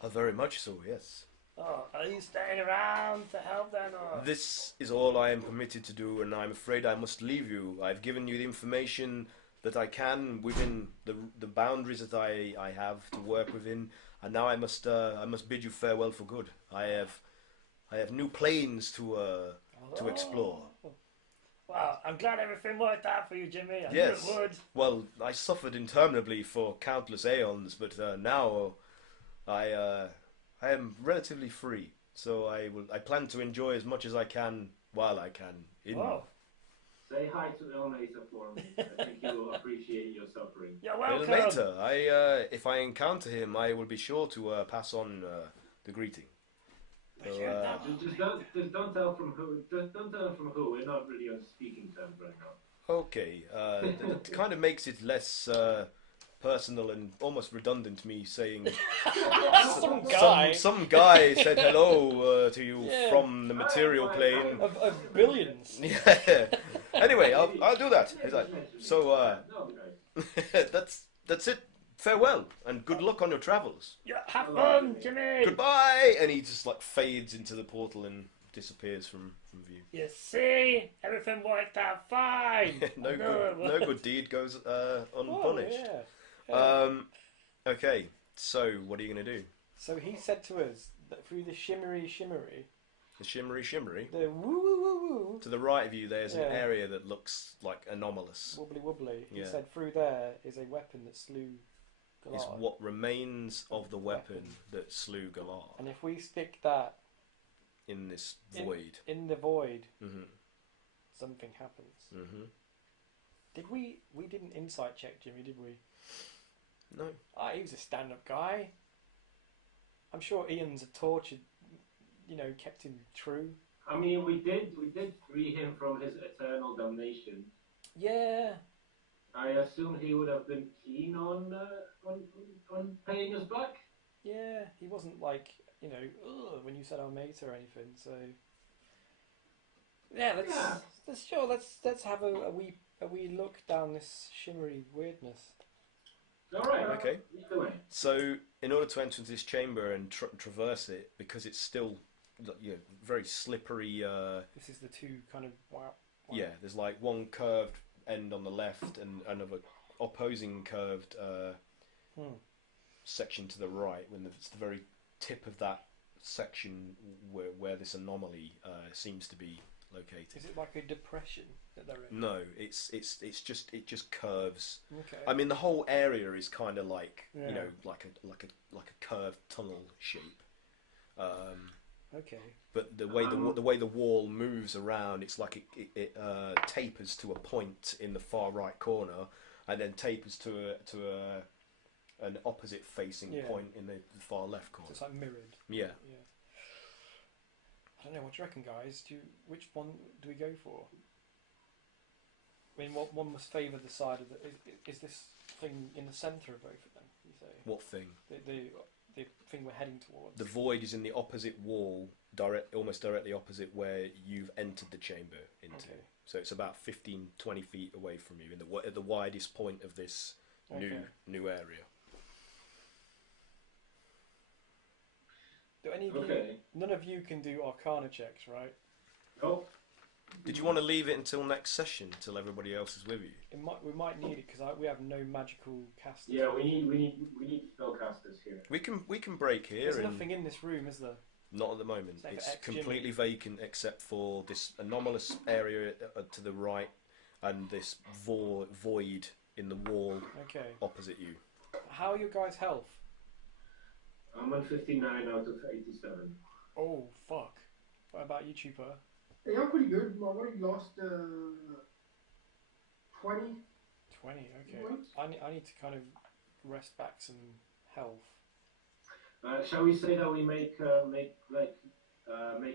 Oh, very much so. Yes. Oh, are you staying around to help then, or? This is all I am permitted to do, and I'm afraid I must leave you. I've given you the information that I can within the boundaries that I have to work within, and now I must bid you farewell for good. I have new planes to explore. Well, I'm glad everything worked out for you, Jimmy. I Yes. knew it would. Well, I suffered interminably for countless aeons, but now I am relatively free. So I plan to enjoy as much as I can while I can. Oh, Say hi to Elmater for me. I think he will appreciate your suffering. you're welcome. Later, if I encounter him, I will be sure to pass on the greeting. So, Just don't tell from who. Don't tell him from who. We're not really on speaking terms right now. okay, it kind of makes it less personal and almost redundant. Me saying some guy said hello to you from the material plane. Of billions. Yeah. Anyway, I'll do that. He's like, so that's it. Farewell and good luck on your travels. Yeah, have fun, Jimmy. Goodbye. And he just like fades into the portal and disappears from view. You see, everything worked out fine. No good deed goes unpunished. Oh, yeah. Okay, so what are you gonna do? So he said to us that through the shimmery, The shimmery. the woo woo woo woo, To the right of you, there's an Yeah. area that looks like anomalous. wobbly. He Yeah. said through there is a weapon that slew Is Galar. what remains of the weapon that slew Galar And if we stick that in this in- void. in the void, hmm something happens. hmm Did we didn't insight check Jimmy, did we? No. He was a stand-up guy. I'm sure Ian's a tortured, kept him true. I mean, we did free him from his eternal damnation. Yeah. I assume he would have been keen on paying us back. Yeah, he wasn't like, ugh, when you said our mate or anything, so yeah, let's have a wee look down this shimmery weirdness. Alright, Okay. lead the way. So, in order to enter into this chamber and traverse it, because it's still very slippery, This is the two kind of wow. yeah, there's like one curved end on the left and another opposing curved section to the right, when it's the very tip of that section where this anomaly seems to be located. Is it like a depression that they're in? No, it just curves. Okay. I mean, the whole area is kind of like Yeah. you know, like a curved tunnel shape. Okay. But the way the wall moves around, it's like it tapers to a point in the far right corner, and then tapers to an opposite facing Yeah. point in the far left So corner. it's like mirrored. Yeah. Yeah. I don't know. What do you reckon, guys? Which one do we go for? I mean, one must favour the side of the. Is this thing in the centre of both of them? You say What thing? the thing we're heading towards. The void is in the opposite wall, almost directly opposite where you've entered the chamber into. Okay. So it's about 15, 20 feet away from you, at the widest point of this new area. Do any of you? None of you can do Arcana checks, right? Nope. Did you want to leave it until next session, until everybody else is with you? We might need it because we have no magical casters. Yeah, we need spellcasters here. We can break here. There's nothing in this room, is there? Not at the moment. Except for It's ex-Jimmy. completely vacant except for this anomalous area to the right and this void in the wall Okay. opposite you. How are your guys' health? I'm on 59 out of 87. Oh fuck! What about you, Chupa? Yeah, I'm pretty good. I've already lost 20. 20. Okay. Right. I need to kind of rest back some health. Shall we say that we make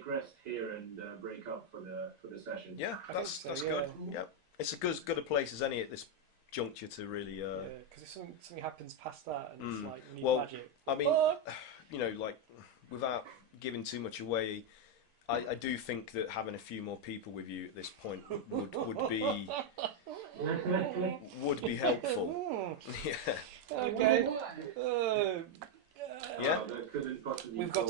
rest here and break up for the session? Yeah, I that's think so, good. yeah. Yeah, it's as good a place as any at this juncture to really. Yeah, because if something happens past that, and it's like we need Well, magic. I mean, you know, like without giving too much away, I do think that having a few more people with you at this point would be helpful. Yeah. Okay. Yeah. That couldn't possibly We've got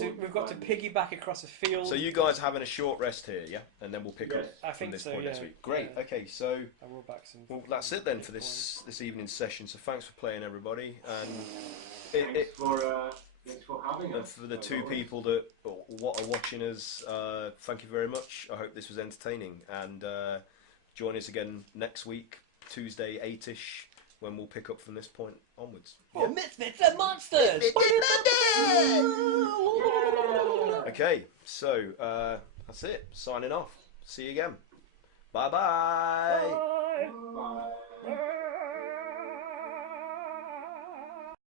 to piggyback across a field. So you guys having a short rest here, yeah, and then we'll pick up I from think this so, point next yeah, week. Great. yeah. Okay, so I will back some. well, that's it then for this evening's session. So thanks for playing, everybody, and Thanks for having and us. for the as two always. people that are watching us, thank you very much. I hope this was entertaining, and join us again next week, Tuesday 8ish, when we'll pick up from this point onwards. Oh, Misfits and monsters! Okay, so that's it. Signing off. See you again. Bye-bye. Bye. Bye.